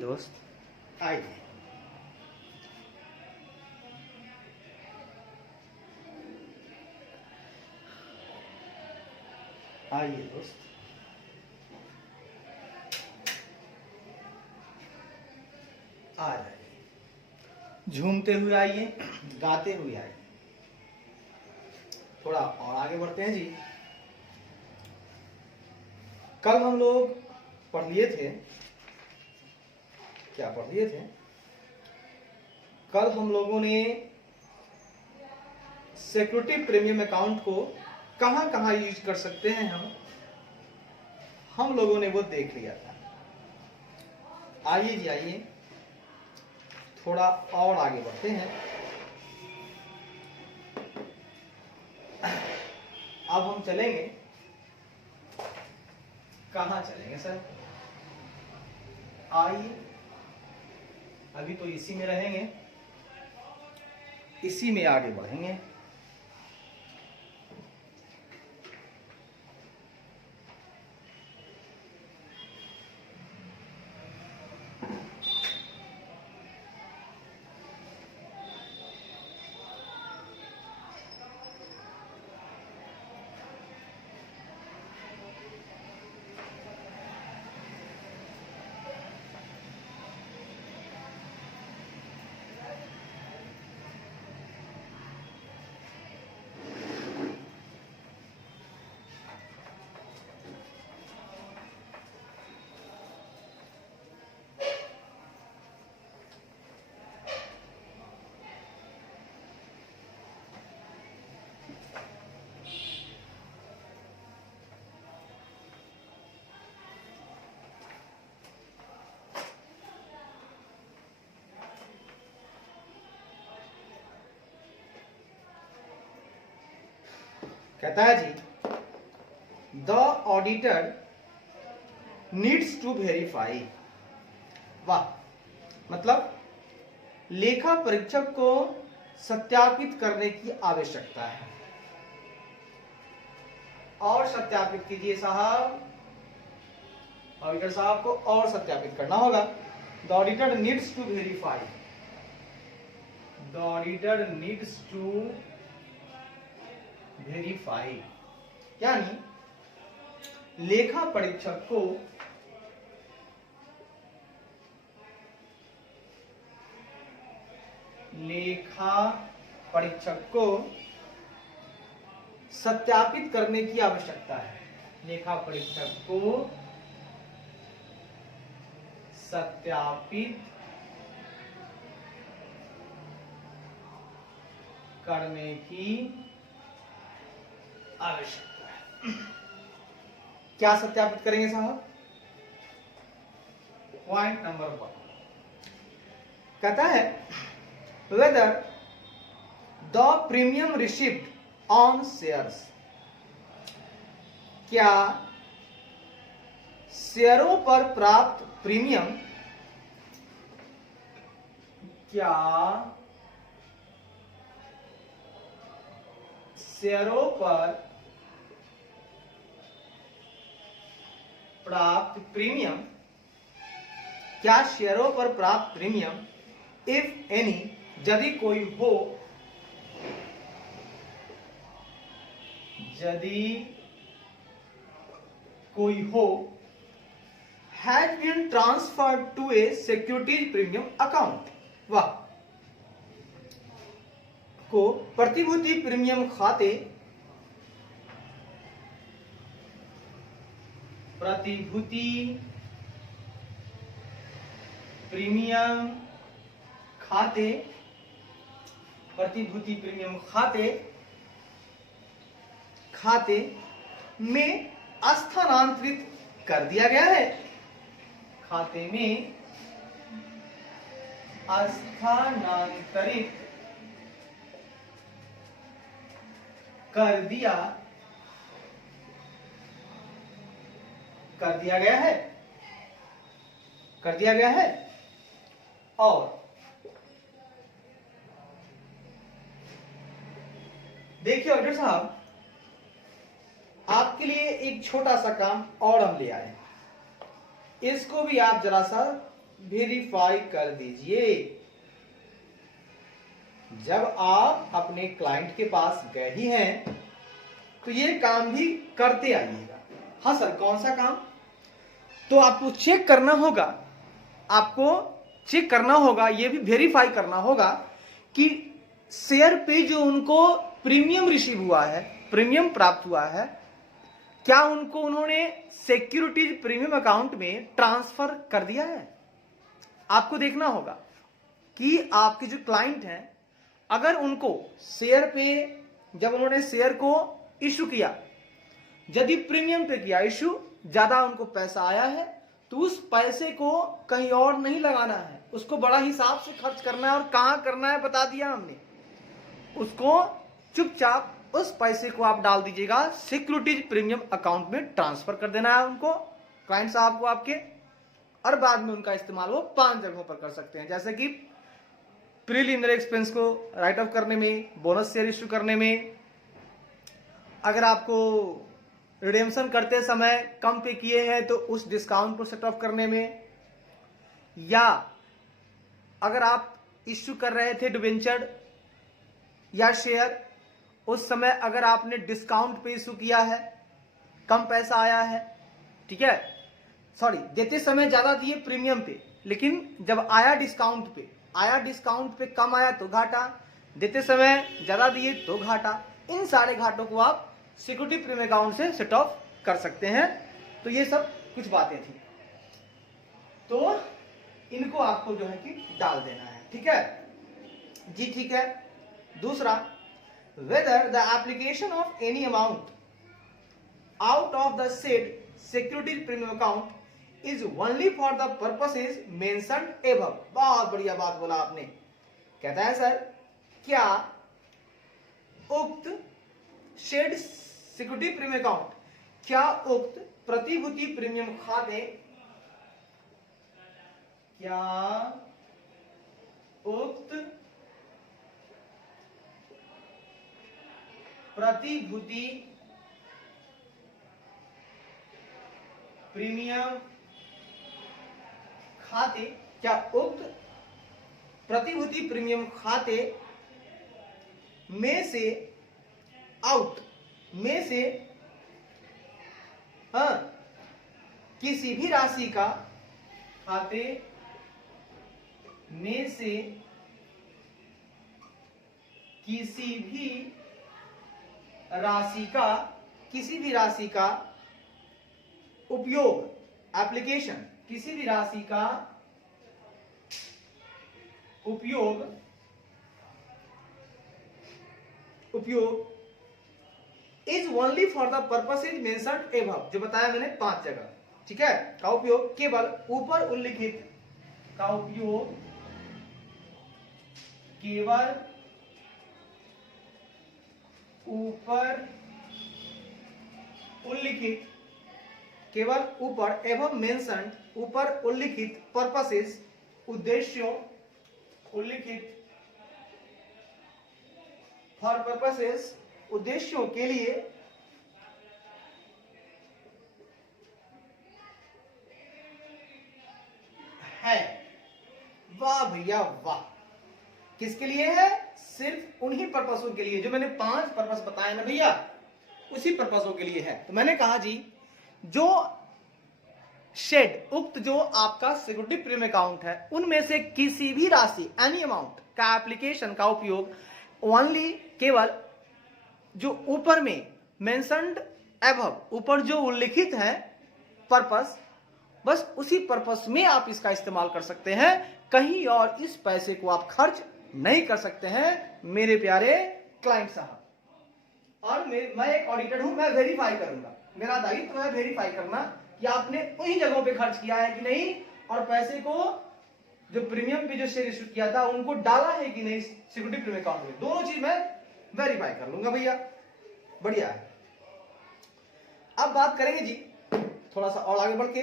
दोस्त आइए। आइए दोस्त, आ जाइए। झूमते हुए आइए, गाते हुए आइए। थोड़ा और आगे बढ़ते हैं जी। कल हम लोग पढ़ लिए थे, क्या पढ़ लिए थे? कल हम लोगों ने सिक्योरिटी प्रीमियम अकाउंट को कहां कहां यूज कर सकते हैं हम लोगों ने वो देख लिया था। आइए जी आइए, थोड़ा और आगे बढ़ते हैं। अब हम चलेंगे, कहां चलेंगे सर? आइए, अभी तो इसी में रहेंगे, इसी में आगे बढ़ेंगे। कहता है जी, the auditor needs to verify. वाह, मतलब लेखा परीक्षक को सत्यापित करने की आवश्यकता है। और सत्यापित कीजिए साहब, ऑडिटर साहब को और सत्यापित करना होगा। The auditor needs to verify, the auditor needs to verify, यानी लेखा परीक्षक को सत्यापित करने की आवश्यकता है। लेखा परीक्षक को सत्यापित करने की आवश्यकता है। क्या सत्यापित करेंगे साहब? पॉइंट नंबर 1 कहता है, whether the premium received on shares, क्या शेयरों पर प्राप्त प्रीमियम, क्या शेयरों पर प्राप्त प्रीमियम, क्या शेयरों पर प्राप्त प्रीमियम इफ एनी, यदि कोई हो, यदि कोई हो, has been transferred to a securities premium account, वाह, को प्रतिभूति प्रीमियम खाते, प्रतिभूति प्रीमियम खाते, प्रतिभूति प्रीमियम खाते में स्थानांतरित कर दिया गया है। खाते में स्थानांतरित कर दिया गया है। और देखिए ऑडिटर साहब, आपके लिए एक छोटा सा काम और हम ले आए, इसको भी आप जरा सा वेरीफाई कर दीजिए। जब आप अपने क्लाइंट के पास गए ही हैं तो ये काम भी करते आइएगा। हाँ सर, कौन सा काम? तो आपको चेक करना होगा, ये भी वेरीफाई करना होगा कि शेयर पे जो उनको प्रीमियम रिसीव हुआ है, प्रीमियम प्राप्त हुआ है, क्या उन्होंने सिक्योरिटीज प्रीमियम अकाउंट में ट्रांसफर कर दिया है। आपको देखना होगा कि आपके जो क्लाइंट हैं, अगर उनको शेयर पे, जब उन्होंने शेयर को इशू किया, यदि प्रीमियम पे किया इशू, ज्यादा उनको पैसा आया है, तो उस पैसे को कहीं और नहीं लगाना है, उसको बड़ा हिसाब से खर्च करना है। और कहां करना है बता दिया हमने, उसको चुपचाप उस पैसे को आप डाल दीजिएगा, सिक्योरिटीज प्रीमियम अकाउंट में ट्रांसफर कर देना है उनको, क्लाइंट साहब को आपके। और बाद में उनका इस्तेमाल वो 5 जगहों पर कर सकते हैं, जैसे कि प्रीलिमिनरी एक्सपेंस को राइट ऑफ करने में, बोनस शेयर इश्यू करने में, अगर आपको रिडेम्पशन करते समय कम पे किए हैं तो उस डिस्काउंट को सेट ऑफ करने में, या अगर आप इश्यू कर रहे थे डिबेंचर या शेयर, उस समय अगर आपने डिस्काउंट पे इशू किया है, कम पैसा आया है, ठीक है, सॉरी, देते समय ज्यादा दिए प्रीमियम पे, लेकिन जब आया डिस्काउंट पे कम आया तो घाटा, देते समय ज्यादा दिए तो घाटा। इन सारे घाटों को आप सिक्योरिटी प्रीमियम अकाउंट से सेट ऑफ कर सकते हैं। तो ये सब कुछ बातें थी, तो इनको आपको जो है कि डाल देना है, ठीक है जी, ठीक है। दूसरा, whether the application of any amount out of the said securities premium account is only for the purposes mentioned above। बहुत बढ़िया बात बोला आपने। कहता है सर, क्या उक्त शेड सिक्योरिटी प्रीमियम अकाउंट, क्या उक्त प्रतिभूति प्रीमियम खाते, क्या उक्त प्रतिभूति प्रीमियम खाते, क्या उक्त प्रतिभूति प्रीमियम खाते में से किसी भी राशि का, खाते में से किसी भी राशि का उपयोग, एप्लीकेशन, किसी भी राशि का उपयोग is only for the purposes mentioned above, जो बताया मैंने 5 जगह, ठीक है, का उपयोग केवल ऊपर उल्लिखित, का उपयोग केवल ऊपर उल्लिखित, केवल ऊपर एवं मेंशन्ड, ऊपर उल्लिखित पर्पसेस, उद्देश्यों, उल्लिखित फॉर पर्पसेस, उद्देश्यों के लिए है। वाह भैया वाह, किसके लिए है? सिर्फ उन्हीं पर्पसों के लिए, जो मैंने 5 पर्पस बताए ना भैया, उसी पर्पसों के लिए है। तो मैंने कहा जी, जो शेड, उक्त जो आपका सिक्योरिटी प्रीमियम अकाउंट है, उनमें से किसी भी राशि, एनी अमाउंट का एप्लीकेशन का उपयोग ओनली, केवल जो ऊपर में मेंशन्ड एबव, ऊपर जो उल्लिखित है पर्पस, बस उसी पर्पस में आप इसका इस्तेमाल कर सकते हैं, कहीं और इस पैसे को आप खर्च नहीं कर सकते हैं मेरे प्यारे क्लाइंट साहब। और मैं एक ऑडिटर हूं, मैं वेरीफाई करूंगा, मेरा दायित्व है वेरीफाई करना कि आपने उन्हीं जगहों पे खर्च किया है कि नहीं, और पैसे को जो प्रीमियम पे जो शेयर इशू किया था उनको डाला है कि नहीं सिक्योरिटी प्रीमियम अकाउंट में। दोनों चीज मैं वेरीफाई कर लूंगा भैया, बढ़िया है। अब बात करेंगे जी थोड़ा सा और आगे बढ़ के,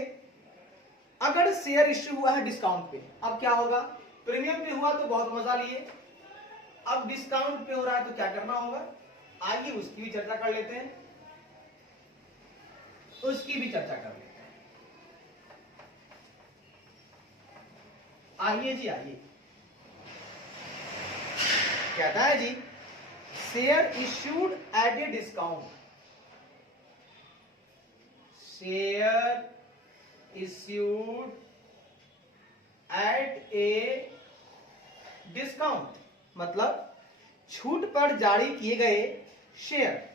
अगर शेयर इश्यू हुआ है डिस्काउंट पे, अब क्या होगा? प्रीमियम पे हुआ तो बहुत मजा लिए, अब डिस्काउंट पे हो रहा है तो क्या करना होगा? आइए उसकी भी चर्चा कर लेते हैं, उसकी भी चर्चा कर लेते हैं। आइए जी आइए, कहता है जी share issued at a discount, share issued at a discount मतलब छूट पर जारी किए गए शेयर,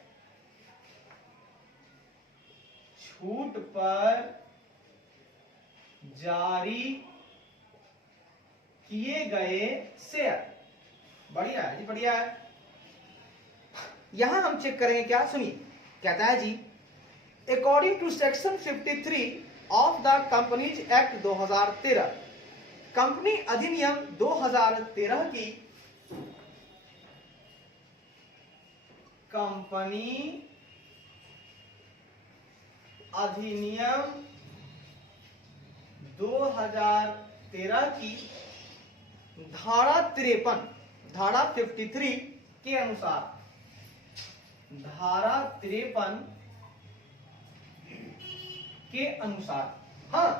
छूट पर जारी किए गए शेयर। बढ़िया है जी, बढ़िया है। यहां हम चेक करेंगे क्या, सुनिए, कहता है जी according to section 53 of the companies act 2013, company अधिनियम 2013 की कंपनी अधिनियम 2013 की धारा 53, धारा 53 के अनुसार, धारा 53 के अनुसार, हाँ,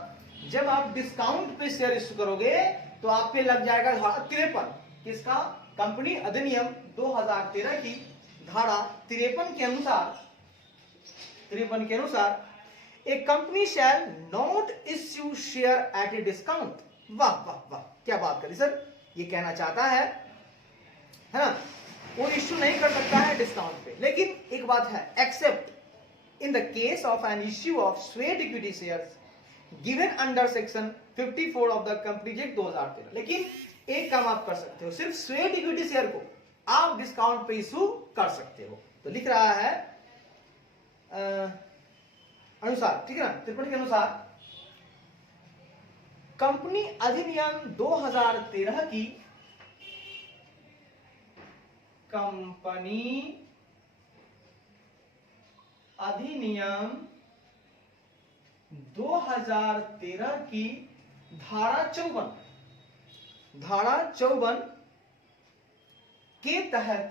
जब आप डिस्काउंट पे शेयर इश्यू करोगे तो आप पे लग जाएगा धारा 53, किसका, कंपनी अधिनियम 2013 की धारा 53 के अनुसार, 53 के अनुसार a company shall not issue share at a discount. वाह वाह वाह, क्या बात करी सर, ये कहना चाहता है ना, वो इश्यू नहीं कर सकता है डिस्काउंट पे, लेकिन एक बात है, accept in the case of an issue of sweat equity shares given under section 54 of the companies act 2013। लेकिन एक काम आप कर सकते हो, सिर्फ स्वेट इक्विटी शेयर को आप डिस्काउंट पे इशू कर सकते हो। तो लिख रहा है अनुसार, ठीक है ना, 53 के अनुसार कंपनी अधिनियम 2013 की, कंपनी अधिनियम 2013 की धारा 54, धारा 54 के तहत,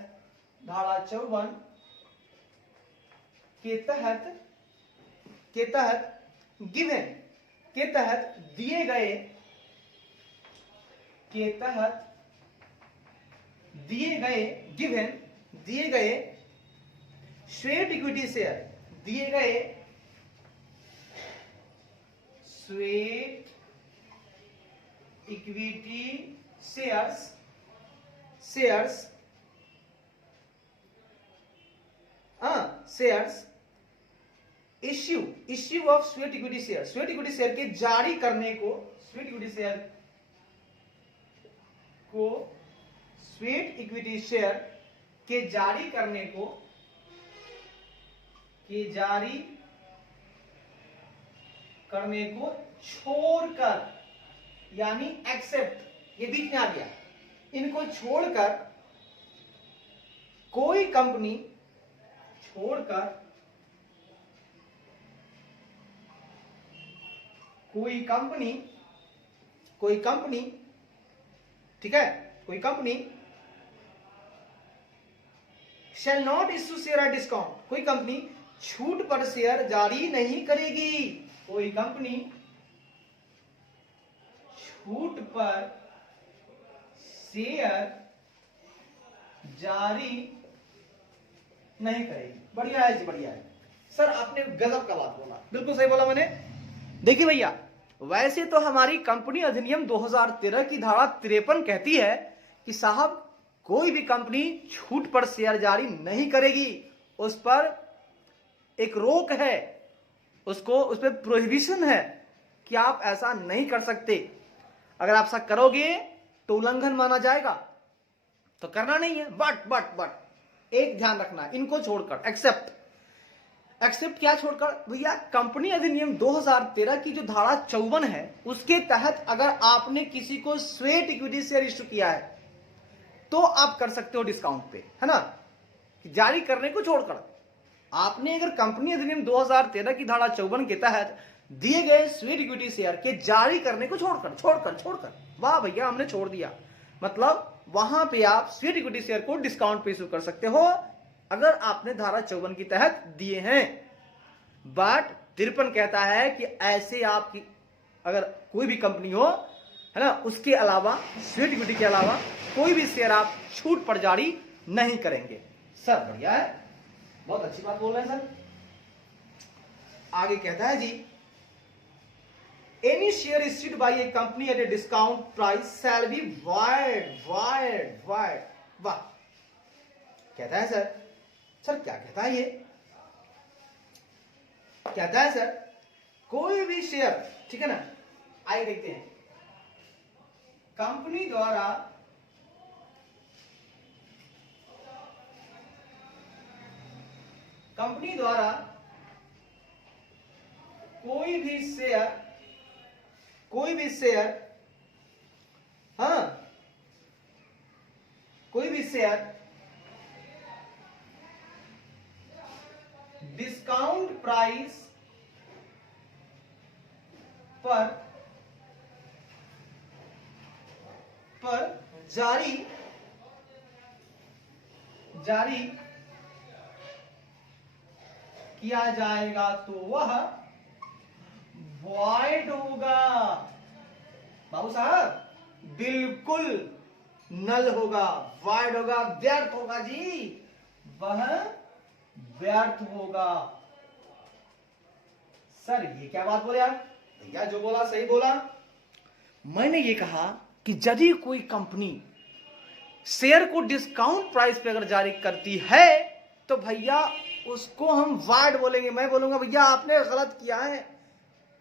धारा 54 के तहत, के तहत गिवन, के तहत दिए गए, के तहत दिए गए, गिवन दिए गए स्वेट इक्विटी शेयर, दिए गए sweat equity shares, shares, shares issue, issue of sweat equity share, sweat equity share के जारी करने को, स्वेट इक्विटी शेयर को, स्वेट इक्विटी शेयर के जारी करने को, के जारी करने को छोड़कर, यानी एक्सेप्ट, ये बीच में आ गया, इनको छोड़कर कोई कंपनी, छोड़कर कोई कंपनी, कोई कंपनी, ठीक है, कोई company shall not issue share at discount, कोई कंपनी छूट पर शेयर जारी नहीं करेगी, कोई कंपनी छूट पर शेयर जारी नहीं करेगी। बढ़िया है जी, बढ़िया है सर, आपने गजब का बात बोला, बिल्कुल सही बोला मैंने। देखिए भैया, वैसे तो हमारी कंपनी अधिनियम 2013 की धारा 53 कहती है कि साहब कोई भी कंपनी छूट पर शेयर जारी नहीं करेगी, उस पर एक रोक है, उसको, उस पर प्रोहिबिशन है कि आप ऐसा नहीं कर सकते, अगर आप ऐसा करोगे तो उल्लंघन माना जाएगा, तो करना नहीं है। बट एक ध्यान रखना, इनको छोड़कर, एक्सेप्ट, एक्सेप्ट क्या छोड़कर भैया, कंपनी अधिनियम 2013 की जो धारा 54 है उसके तहत अगर आपने किसी को स्वेट इक्विटी शेयर इश्यू किया है तो आप कर सकते हो डिस्काउंट पे, है ना, जारी करने को छोड़कर। आपने अगर कंपनी अधिनियम 2013 की धारा 54 के तहत दिए गए स्वेट इक्विटी शेयर के जारी करने को छोड़कर, वाह भैया हमने छोड़ दिया, मतलब वहां पे आप स्वेट इक्विटी शेयर को डिस्काउंट पे इशू कर सकते हो अगर आपने धारा 54 की तहत दिए हैं। बट 53 कहता है कि ऐसे आपकी अगर कोई भी कंपनी हो है ना, उसके अलावा स्वीट इक्विटी के अलावा कोई भी शेयर आप छूट पर जारी नहीं करेंगे। सर बढ़िया है, बहुत अच्छी बात बोल रहे हैं सर। आगे कहता है जी, any share issued by a company at a discount price shall be void void void. वाह, कहता है सर, सर क्या कहता है ये? कहता है सर कोई भी शेयर, ठीक है ना, आइए देखते हैं, कंपनी द्वारा कोई भी शेयर, हाँ, कोई भी शेयर डिस्काउंट प्राइस पर जारी किया जाएगा तो वह वॉइड होगा। बाबू साहब, बिल्कुल नल होगा, वॉइड होगा, व्यर्थ होगा जी, वह व्यर्थ होगा। सर ये क्या बात बोले आप? भैया जो बोला सही बोला। मैंने ये कहा कि यदि कोई कंपनी शेयर को डिस्काउंट प्राइस पे अगर जारी करती है तो भैया उसको हम वाइड बोलेंगे। मैं बोलूंगा भैया आपने गलत किया है,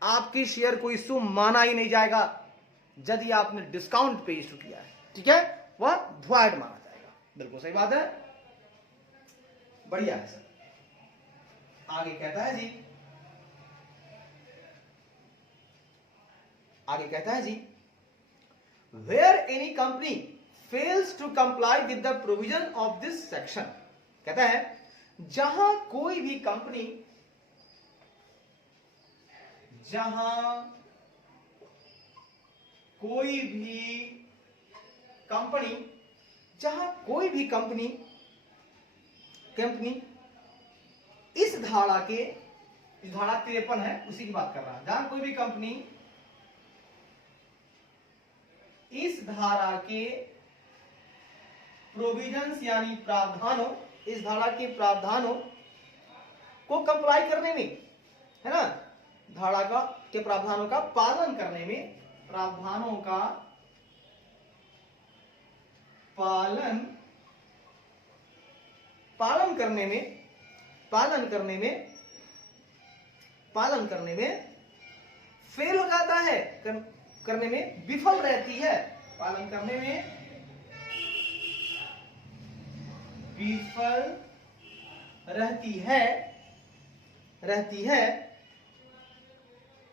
आपकी शेयर को इशू माना ही नहीं जाएगा यदि आपने डिस्काउंट पे इशू किया है, ठीक है, वह वाइड माना जाएगा। बिल्कुल सही बात है, बढ़िया है सर। आगे कहता है जी, where any company fails to comply with the provision of this section, कहता है जहां कोई भी कंपनी इस धारा 53 है उसी की बात कर रहा है, जहां कोई भी कंपनी इस धारा के प्रोविजंस यानी प्रावधानों, इस धारा के प्रावधानों को कंप्लाई करने में, है ना, धारा के प्रावधानों का पालन करने में, प्रावधानों का पालन करने में फेल हो जाता है, करने में विफल रहती है, पालन करने में विफल रहती है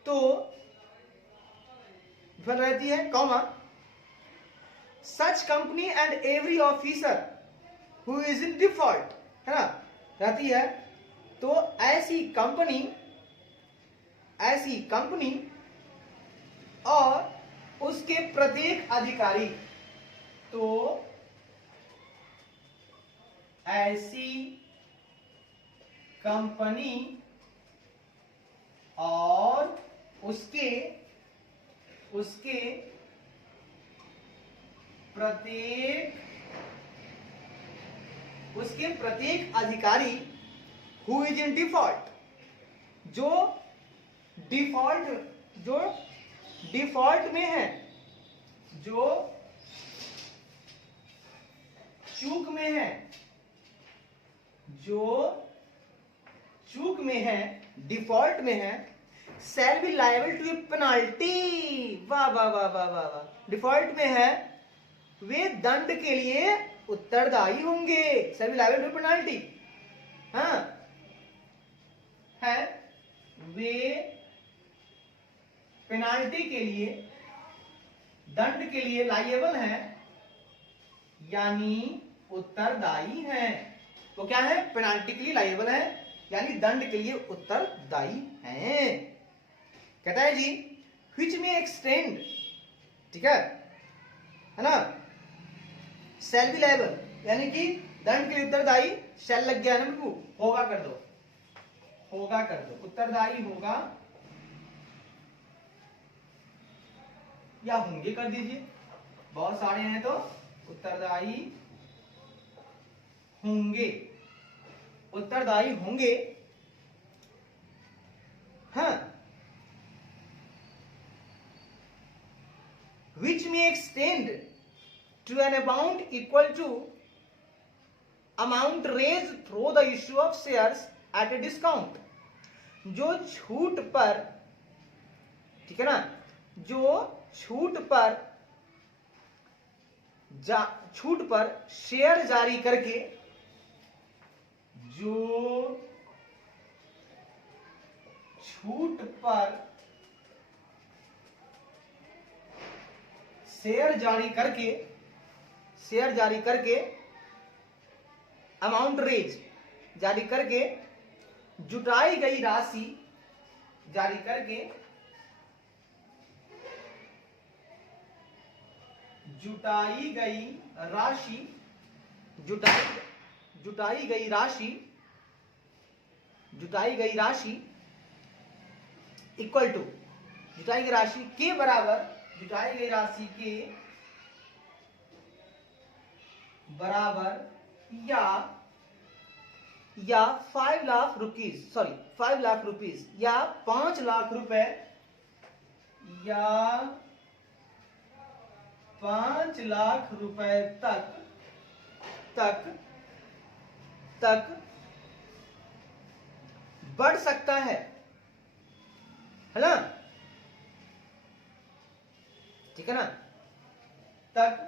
तो विफल रहती है, comma, such company and every officer who is in default, है ना, रहती है तो ऐसी कंपनी और उसके प्रत्येक अधिकारी, तो ऐसी कंपनी और उसके प्रत्येक अधिकारी हु इज इन डिफॉल्ट, जो डिफॉल्ट में है, जो चूक में है, डिफॉल्ट में है, shall be liable to a penalty. वाह वाह वाह वाह वाह, डिफॉल्ट में है वे दंड के लिए उत्तरदायी होंगे, shall be liable to penalty, हाँ, है वे पेनाल्टी के लिए, दंड के लिए लायबल है यानी उत्तरदायी है। तो क्या है, पेनाल्टी के लिए लायबल है यानी दंड के लिए उत्तरदायी है। कहता है जी व्हिच में एक्सटेंड, ठीक है ना, शैल बी लायबल यानी कि दंड के लिए उत्तरदायी, शैल लग गया ना बिल्कुल, होगा कर दो, उत्तरदायी होगा या होंगे कर दीजिए, बहुत सारे हैं तो उत्तरदायी होंगे, उत्तरदायी होंगे। हाँ, which may extend to an amount equal to amount raised through the issue of shares at a discount। जो छूट पर, ठीक है ना, जो छूट पर शेयर जारी करके, जो छूट पर शेयर जारी करके अमाउंट रेज जारी करके जुटाई गई राशि इक्वल टू, जुटाई गई राशि के बराबर, जुटाई गई राशि के बराबर या 5 लाख रुपीस या 5 लाख रुपए, या 5 लाख रुपए तक बढ़ सकता है ना, ठीक है ना, तक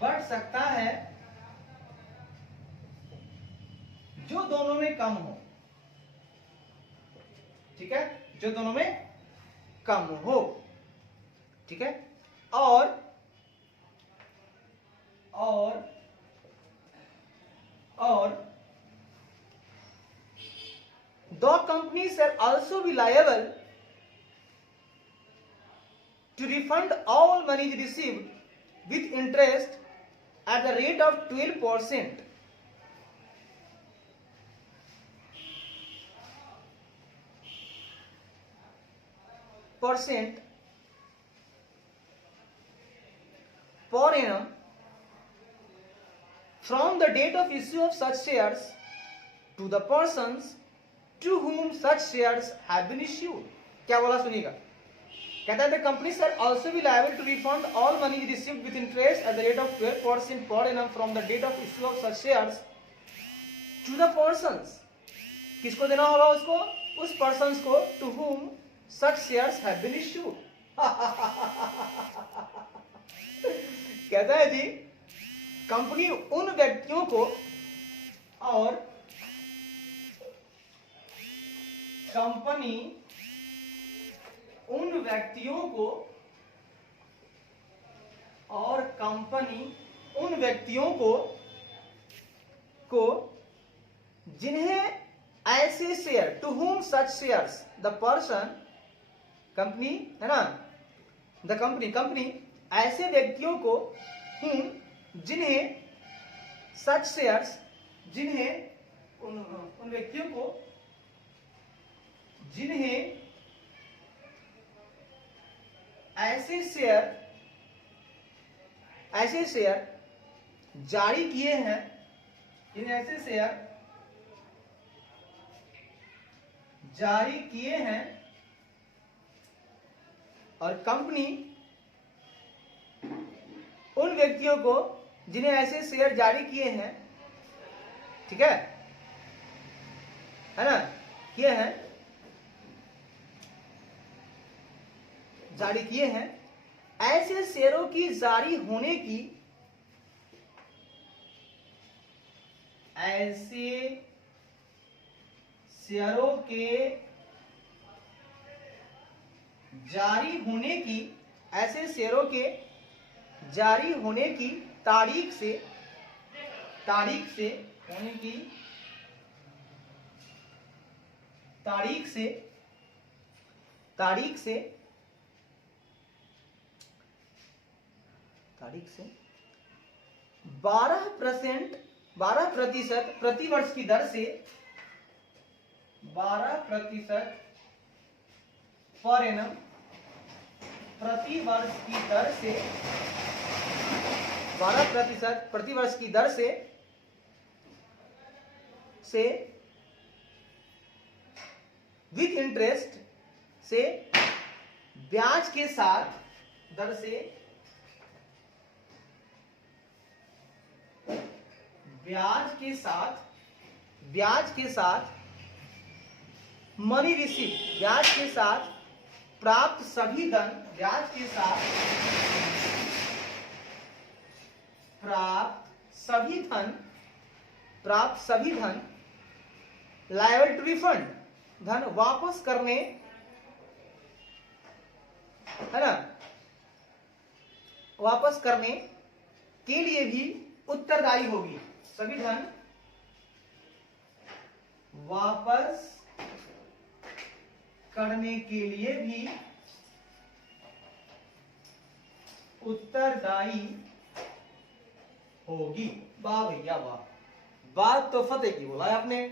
बढ़ सकता है, जो दोनों में कम हो, ठीक है, जो दोनों में कम हो, ठीक है। और the company shall also be liable to refund all money received with interest at the rate of 12% per annum from the date of issue of such shares to the persons to whom such shares have been issued। क्या बोला सुनिएगा, कहता है the company shall also be liable to refund all money received with interest at the rate of 12% per annum from the date of issue of such shares to the persons, किसको देना होगा उसको, उस persons को, to whom such shares have been issued। कहता है जी company उन व्यक्तियों को, और कंपनी उन व्यक्तियों को जिन्हें ऐसे share, to whom such shares, the person, company है ना, द कंपनी ऐसे व्यक्तियों को, हुम जिन्हें, सच शेयर्स जिन्हें, उन व्यक्तियों को जिन्हें ऐसे शेयर जारी किए हैं, जिन्हें ऐसे शेयर जारी किए हैं, और कंपनी उन व्यक्तियों को जिन्हें ऐसे शेयर जारी किए हैं, ठीक है ना, किए हैं, जारी किए हैं, ऐसे शेयरों की जारी होने की, ऐसे शेयरों के जारी होने की, ऐसे शेयरों के जारी होने की तारीख से तारीख से 12% प्रति वर्ष की दर से 12% पर एनम प्रति वर्ष की दर से 12% प्रति वर्ष की दर से विथ इंटरेस्ट से ब्याज के साथ दर से ब्याज के साथ मनी रिसीव ब्याज के साथ प्राप्त सभी धन ब्याज के साथ प्राप्त सभी धन लायबल टू रिफंड धन वापस करने है ना, वापस करने के लिए भी उत्तरदायी होगी। सभी धन वापस करने के लिए भी उत्तरदायी होगी। वाह भैया वाह, बात तो फतेह की बोला है आपने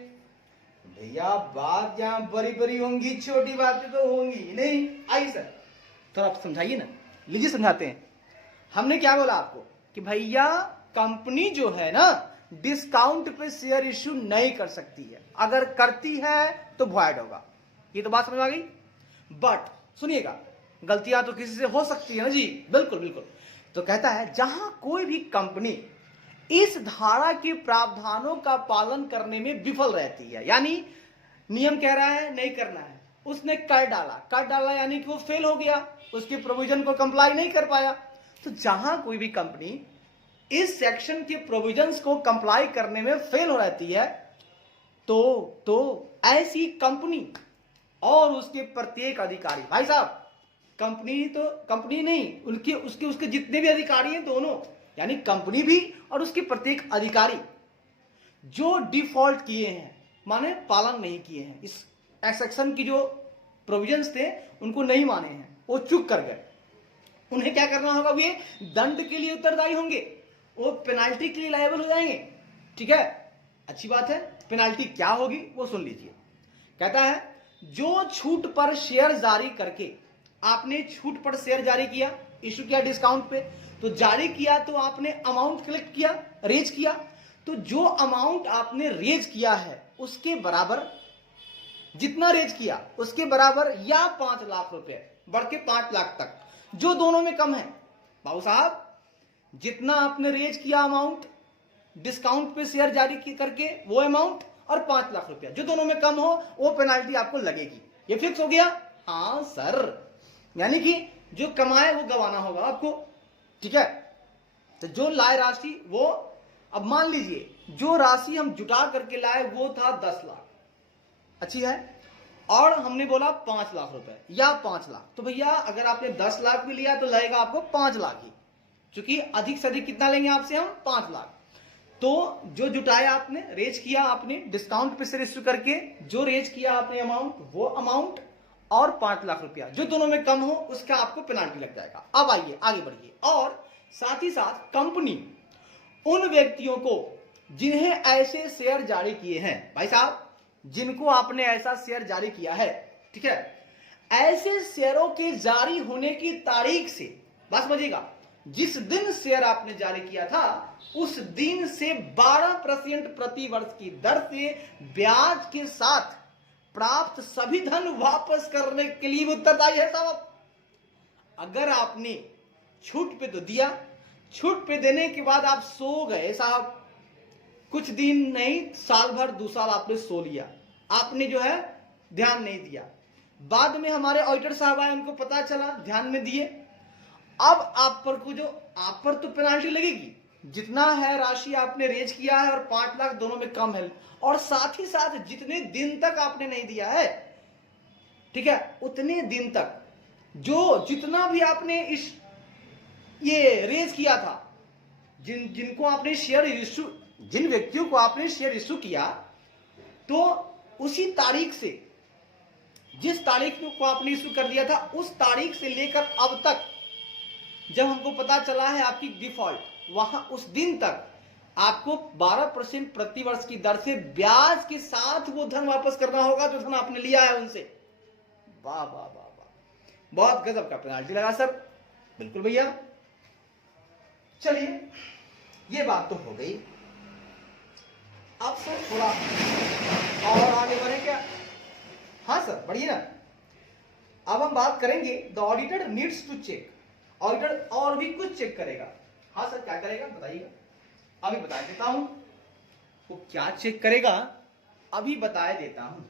भैया। बात जहां बड़ी बड़ी होंगी छोटी बातें तो होंगी नहीं। आइए सर तो आप समझाइए ना, लीजिए समझाते हैं। हमने क्या बोला आपको कि भैया कंपनी जो है ना डिस्काउंट पे शेयर इश्यू नहीं कर सकती है, अगर करती है तो वॉइड होगा। ये तो बात समझ आ गई। बट सुनिएगा, गलतियां तो किसी से हो सकती है ना जी, बिल्कुल बिल्कुल। तो कहता है जहां कोई भी कंपनी इस धारा के प्रावधानों का पालन करने में विफल रहती है, यानी नियम कह रहा है नहीं करना है, उसने कर डाला यानी कि वो फेल हो गया, उसके प्रोविजन को कंप्लाई नहीं कर पाया। तो जहां कोई भी कंपनी इस सेक्शन के प्रोविजंस को कंप्लाई करने में फेल हो रहती है तो ऐसी कंपनी और उसके प्रत्येक अधिकारी, भाई साहब कंपनी नहीं, उसके जितने भी अधिकारी हैं दोनों, यानी कंपनी भी और उसके प्रत्येक अधिकारी जो डिफॉल्ट किए हैं, माने पालन नहीं किए हैं, इस सेक्शन की जो प्रोविजंस थे उनको नहीं माने हैं, वो चूक कर गए, उन्हें क्या करना होगा, वे दंड के लिए उत्तरदायी होंगे, वो पेनाल्टी के लिए लायबल हो जाएंगे। ठीक है, अच्छी बात है। पेनाल्टी क्या होगी वो सुन लीजिए। कहता है जो छूट पर शेयर जारी करके, आपने छूट पर शेयर जारी किया, इशू किया डिस्काउंट पे, तो जारी किया तो आपने अमाउंट कलेक्ट किया, रेज किया, तो जो अमाउंट आपने रेज किया है उसके बराबर, जितना रेज किया उसके बराबर या 5 लाख रुपए बढ़ के 5 लाख तक, जो दोनों में कम है, बाबू साहब जितना आपने रेज किया अमाउंट डिस्काउंट पे शेयर जारी करके वो अमाउंट और 5 लाख रुपया, जो दोनों में कम हो वो पेनाल्टी आपको लगेगी। ये फिक्स हो गया। हाँ सर, यानी कि जो कमाए वो गवाना होगा आपको। ठीक है, तो जो लाए राशि वो, अब मान लीजिए जो राशि हम जुटा करके लाए वो था 10 लाख, अच्छी है, और हमने बोला 5 लाख रुपए या 5 लाख, तो भैया अगर आपने 10 लाख भी लिया तो लगेगा आपको 5 लाख ही, क्योंकि अधिक से अधिक कितना लेंगे आपसे हम, 5 लाख। तो जो जुटाया आपने, रेज किया आपने डिस्काउंट पे से इश्यू करके, जो रेज किया आपने अमाउंट, वो अमाउंट और 5 लाख रुपया, जो दोनों में कम हो उसका आपको पेनाल्टी लग जाएगा। अब आइए आगे बढ़िए। और साथ ही साथ कंपनी उन व्यक्तियों को जिन्हें ऐसे शेयर जारी किए हैं, भाई साहब जिनको आपने ऐसा शेयर जारी किया है, ठीक है, ऐसे शेयरों के जारी होने की तारीख से, बस समझिएगा, जिस दिन शेयर आपने जारी किया था उस दिन से 12% प्रति वर्ष की दर से ब्याज के साथ प्राप्त सभी धन वापस करने के लिए उत्तरदायी है साहब। अगर आपने छूट पे तो दिया, छूट पे देने के बाद आप सो गए साहब, कुछ दिन नहीं साल भर 2 साल आपने सो लिया, आपने जो है ध्यान नहीं दिया, बाद में हमारे ऑडिटर साहब आए, उनको पता चला, ध्यान में दिए, अब आप पर तो पेनाल्टी लगेगी, जितना है राशि आपने रेज किया है और 5 लाख दोनों में कम है, और साथ ही साथ जितने दिन तक आपने नहीं दिया है, ठीक है, उतने दिन तक जितना भी आपने ये रेज किया था, जिनको आपने शेयर इश्यू, जिन व्यक्तियों को आपने शेयर इश्यू किया, तो उसी तारीख से, जिस तारीख को आपने इश्यू कर दिया था उस तारीख से लेकर अब तक, जब हमको पता चला है आपकी डिफॉल्ट, वहां उस दिन तक आपको 12% प्रतिवर्ष की दर से ब्याज के साथ वो धन वापस करना होगा जो धन आपने लिया है उनसे। वाह वाह वाह वाह, बहुत गजब का पेनाल्टी लगा सर। बिल्कुल भैया। चलिए ये बात तो हो गई। अब सर थोड़ा और आगे बढ़े क्या? हाँ सर बढ़िए ना। अब हम बात करेंगे the auditor needs to check. Auditor और भी कुछ चेक करेगा। हाँ सर क्या करेगा बताइएगा? अभी बता देता हूं वो क्या चेक करेगा, अभी बता देता हूं।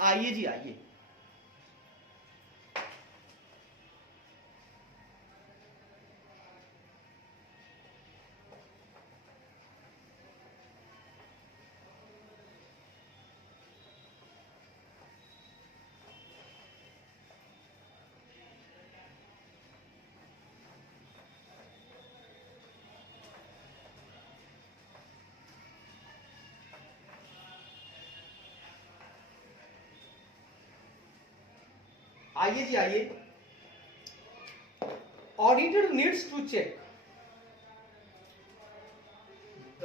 आइए जी आइए। आइए जी आइए। Auditor needs to check the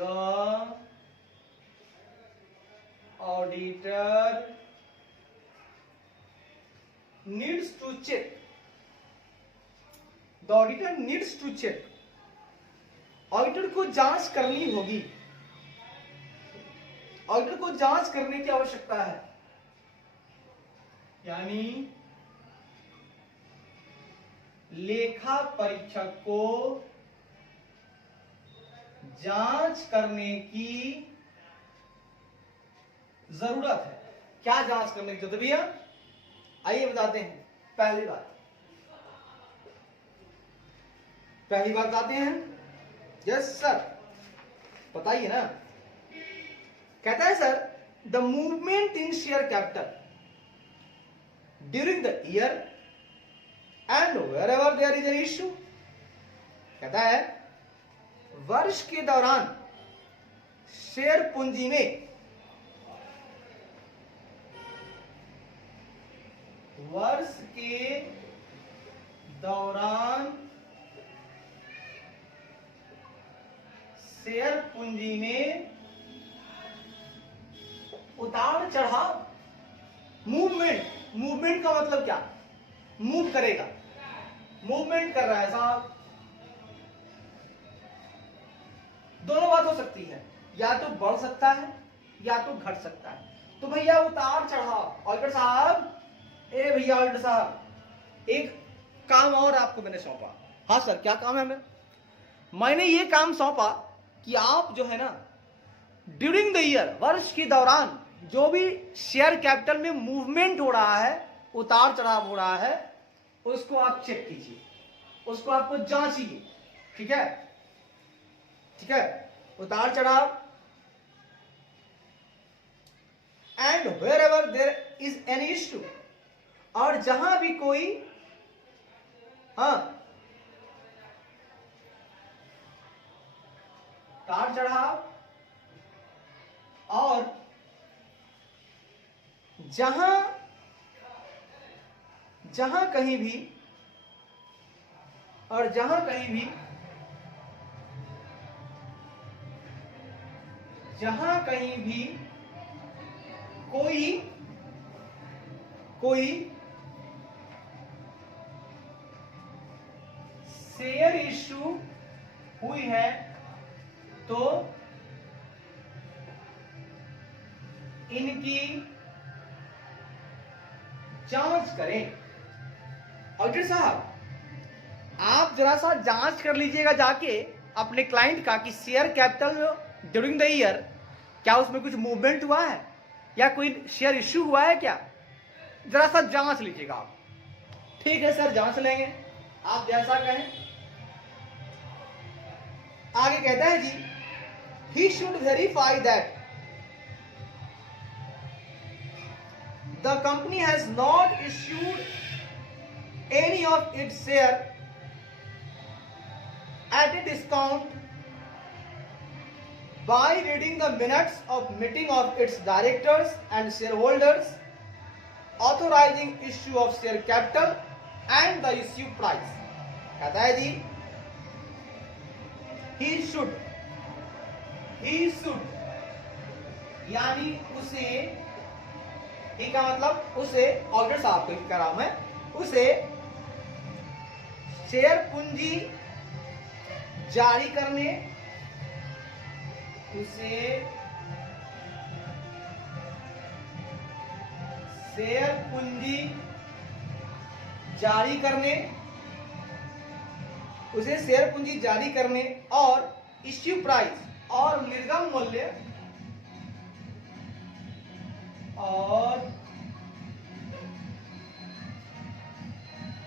auditor needs to check the auditor needs to check. Auditor को जांच करनी होगी। ऑडिटर को जांच करने की आवश्यकता है, यानी लेखा परीक्षक को जांच करने की जरूरत है। क्या जांच करने की जरूरत है भैया? आइए बताते हैं। पहली बात बताते हैं। यस सर बताइए ना। कहता है sir the movement in share capital during the year and wherever there is an issue। कहता है वर्ष के दौरान शेयर पूंजी में शेयर पूंजी में उतार चढ़ाव, मूवमेंट का मतलब क्या? मूव करेगा, मूवमेंट कर रहा है साहब। दोनों बात हो सकती है, या तो बढ़ सकता है या तो घट सकता है। तो भैया उतार चढ़ाव। ऑडिटर साहब, ए भैया ऑडिटर साहब, एक काम और आपको मैंने सौंपा। हाँ सर क्या काम है? मैंने ये काम सौंपा कि आप जो है ना ड्यूरिंग द ईयर, वर्ष के दौरान जो भी शेयर कैपिटल में मूवमेंट हो रहा है, उतार चढ़ाव हो रहा है, उसको आप चेक कीजिए, उसको आपको जांचिए। ठीक है, ठीक है। उतार चढ़ाव and wherever there is any issue, और जहां भी कोई उतार चढ़ाव और जहां कहीं भी कोई शेयर इश्यू हुई है तो इनकी जांच करें। ऑडिटर साहब आप जरा सा जांच कर लीजिएगा जाके अपने क्लाइंट का कि share capital during the year क्या उसमें कुछ मूवमेंट हुआ है या कोई शेयर इश्यू हुआ है क्या, जरा सा जांच लीजिएगा आप। ठीक है सर जांच लेंगे, आप जैसा कहें। आगे कहता है जी he should verify that the company has not issued any of its share at a discount by reading the minutes of meeting of its directors and shareholders, authorizing issue of share capital and the issue price। कहता है जी he should यानी उसे, ही का मतलब उसे, order साहब को कर रहा हूं मैं, उसे शेयर पूंजी जारी करने, उसे शेयर पूंजी जारी करने, उसे शेयर पूंजी जारी करने और इश्यू प्राइस और निर्गम मूल्य, और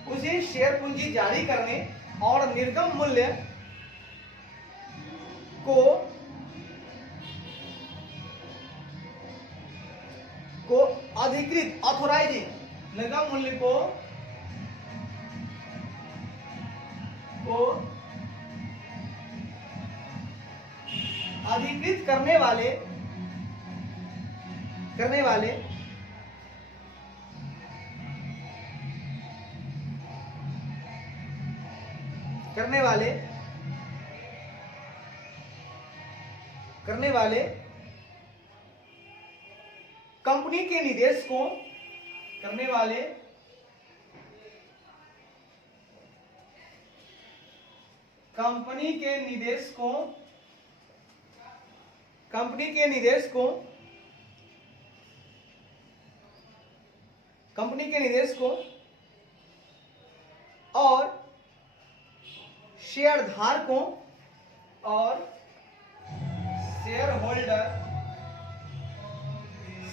उसे शेयर पूंजी जारी करने और निर्गम मूल्य को अधिकृत, ऑथोराइजिंग, निर्गम मूल्य को अधिकृत करने वाले कंपनी के निदेशकों, करने वाले कंपनी के निदेशकों और शेयरधारकों और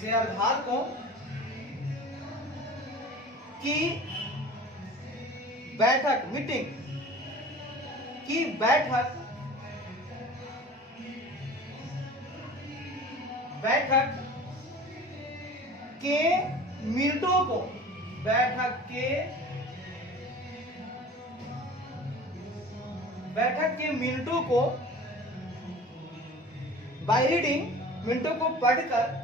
शेयरधारकों की बैठक, मीटिंग की बैठक के मिनटों को, बैठक के मिनटों को बाय रीडिंग, मिनटों को पढ़कर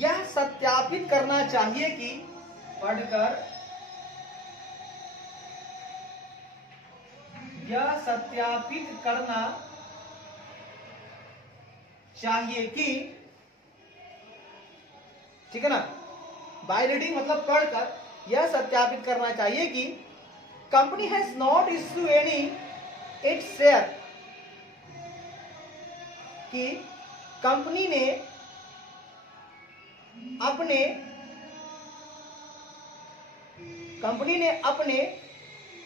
यह सत्यापित करना चाहिए कि, यह सत्यापित करना चाहिए कि, ठीक है ना, बाय रीडिंग मतलब पढ़कर यह सत्यापित करना चाहिए कि company has not issue any its share, कि कंपनी ने अपने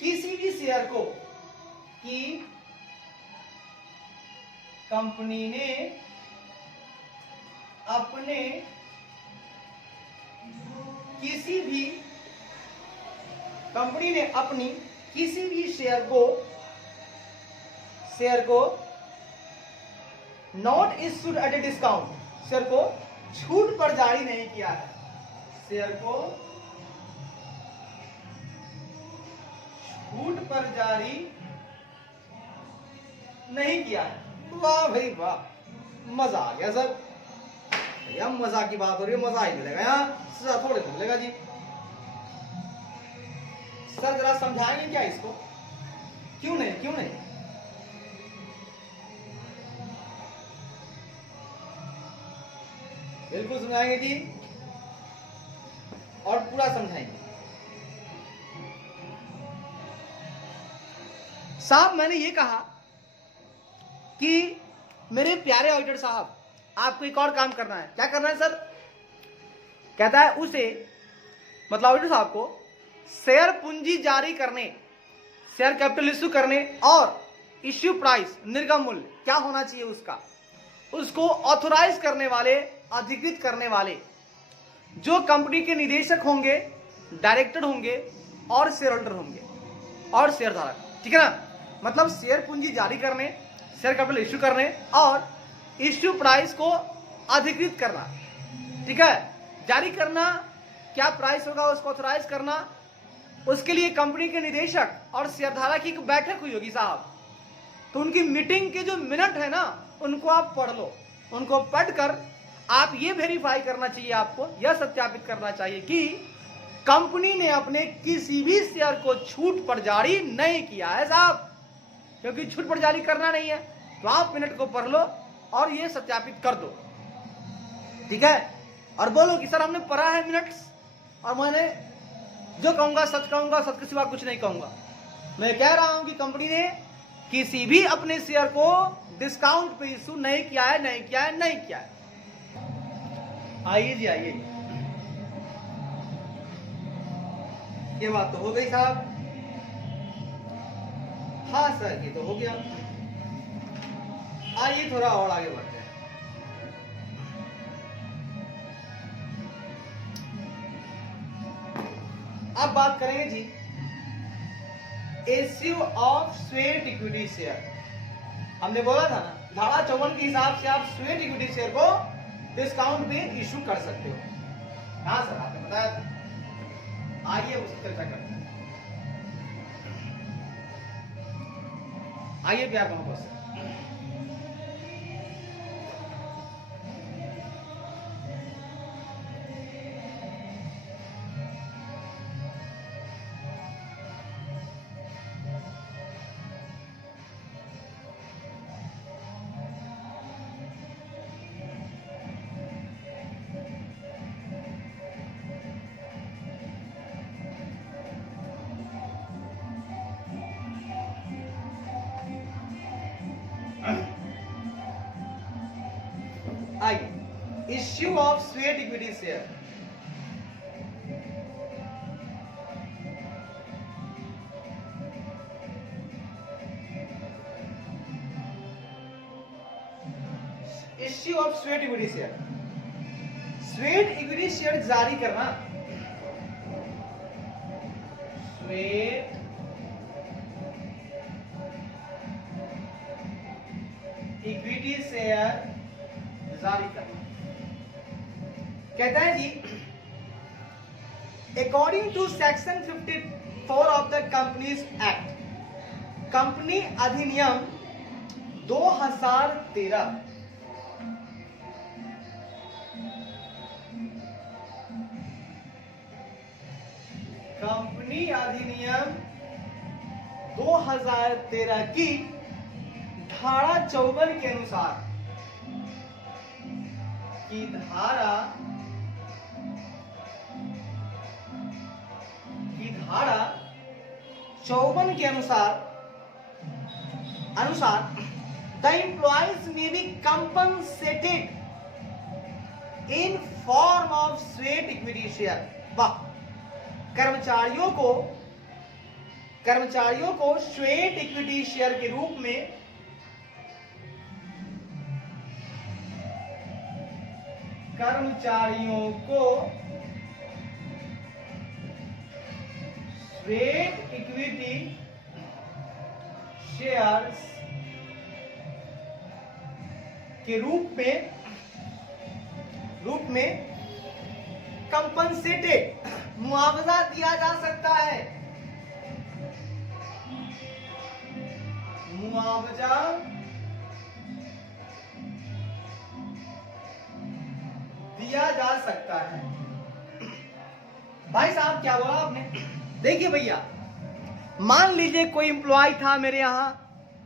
किसी भी शेयर को, कि कंपनी ने अपने किसी भी शेयर को not issued at a discount, share को छूट पर जारी नहीं किया है, शेयर को छूट पर जारी नहीं किया है। वाह भाई वाह, मजा आ गया सर, भैया मजा की बात हो रही है, मजा ही मिलेगा यहाँ, सजा थोड़े तो मिलेगा जी। सर जरा समझाएंगे क्या इसको, क्यों नहीं? बिल्कुल समझाएंगे जी, और पूरा समझाएंगे। साहब मैंने ये कहा कि मेरे प्यारे ऑडिटर साहब, आपको एक और काम करना है। क्या करना है सर? कहता है उसे, मतलब ऑडिटर साहब को शेयर पूंजी जारी करने, शेयर कैपिटल इश्यू करने और इश्यू प्राइस, निर्गम मूल्य क्या होना चाहिए उसका, उसको ऑथोराइज करने वाले, अधिकृत करने वाले जो कंपनी के निदेशक होंगे, डायरेक्टर होंगे और शेयर होल्डर होंगे और शेयरधारक, ठीक है ना। मतलब शेयर पूंजी जारी करने, शेयर कैपिटल इश्यू करने और इश्यू प्राइस को अधिकृत करना, ठीक है, जारी करना, क्या प्राइस होगा उसको ऑथोराइज करना, उसके लिए कंपनी के निदेशक और शेयरधारक की बैठक हुई होगी साहब, तो उनकी मीटिंग के जो मिनट है ना उनको आप पढ़ लो। उनको पढ़कर आप ये वेरीफाई करना चाहिए, आपको यह सत्यापित करना चाहिए कि कंपनी ने अपने किसी भी शेयर को छूट पर जारी नहीं किया है साहब, क्योंकि छूट पर जारी करना नहीं है। तो आप मिनट को पढ़ लो और ये सत्यापित कर दो, ठीक है। और बोलो कि सर हमने पढ़ा है मिनट्स और मैंने जो कहूंगा सच कहूंगा, सच के सिवा कुछ नहीं कहूंगा। मैं कह रहा हूं कि कंपनी ने किसी भी अपने शेयर को डिस्काउंट पे इशू नहीं किया है, नहीं किया है, नहीं किया है। आइए जी आइए, ये बात तो हो गई साहब। हाँ सर ये तो हो गया। आइए थोड़ा और आगे बढ़ते हैं। अब बात करेंगे जी issue of sweat equity share. हमने बोला था ना धारा 54 के हिसाब से आप स्वेट इक्विटी शेयर को डिस्काउंट पे इशू कर सकते हो। हाँ सर आपने बताया था। आइए उसकी चर्चा करते हैं। आइए प्यार मोहब्बत से। आइए issue of sweat equity share. Issue of sweat equity share, sweat equity share जारी करना, स्वेट इक्विटी शेयर जारी करना। कहता है जी according to section 54 of the companies act, company अधिनियम 2013, कंपनी अधिनियम 2013 की धारा 54 के अनुसार, की धारा 54 के अनुसार the employees may be compensated in form of sweat equity share. वाह, कर्मचारियों को स्वेट इक्विटी शेयर के रूप में स्वेट इक्विटी शेयर्स के रूप में कंपनसेटेड मुआवजा दिया जा सकता है, मुआवजा दिया जा सकता है। भाई साहब क्या बोला आपने? देखिए भैया, मान लीजिए कोई एम्प्लॉय था मेरे यहां,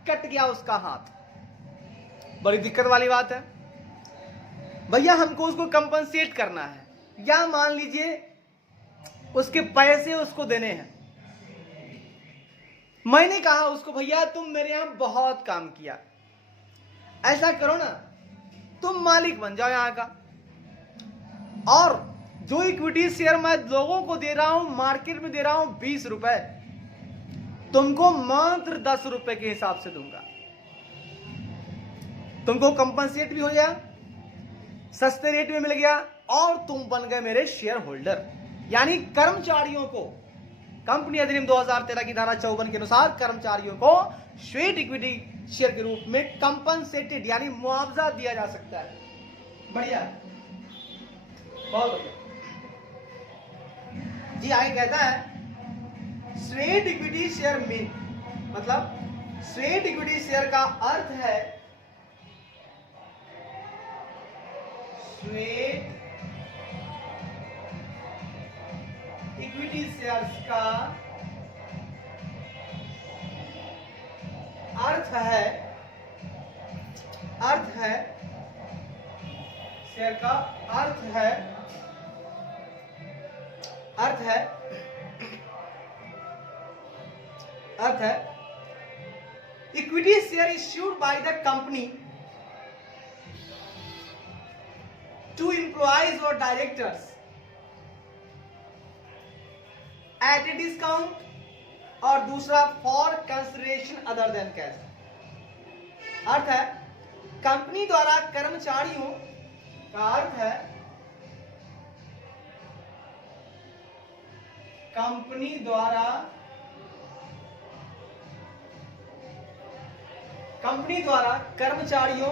कट गया उसका हाथ, बड़ी दिक्कत वाली बात है भैया। हमको उसको कंपनसेट करना है, या मान लीजिए उसके पैसे उसको देने हैं। मैंने कहा उसको भैया तुम मेरे यहां बहुत काम किया, ऐसा करो ना तुम मालिक बन जाओ यहां का, और जो इक्विटी शेयर मैं लोगों को दे रहा हूं, मार्केट में दे रहा हूं 20 रुपए, तुमको मात्र 10 रुपए के हिसाब से दूंगा। तुमको कंपनसेट भी हो गया, सस्ते रेट में मिल गया, और तुम बन गए मेरे शेयर होल्डर। यानी कर्मचारियों को कंपनी अधिनियम 2013 की धारा 54 के अनुसार कर्मचारियों को स्वेट इक्विटी शेयर के रूप में कंपनसेटेड यानी मुआवजा दिया जा सकता है। बढ़िया, बहुत बढ़िया जी। आगे कहता है स्वेट इक्विटी शेयर मीन मतलब स्वेट इक्विटी शेयर का अर्थ है स्वेट इक्विटी शेयर्स का अर्थ है शेयर का अर्थ है equity share issued by the company to employees और डायरेक्टर्स एट ए डिस्काउंट और दूसरा for consideration other than cash. अर्थ है कंपनी द्वारा कर्मचारियों का अर्थ है कंपनी द्वारा कर्मचारियों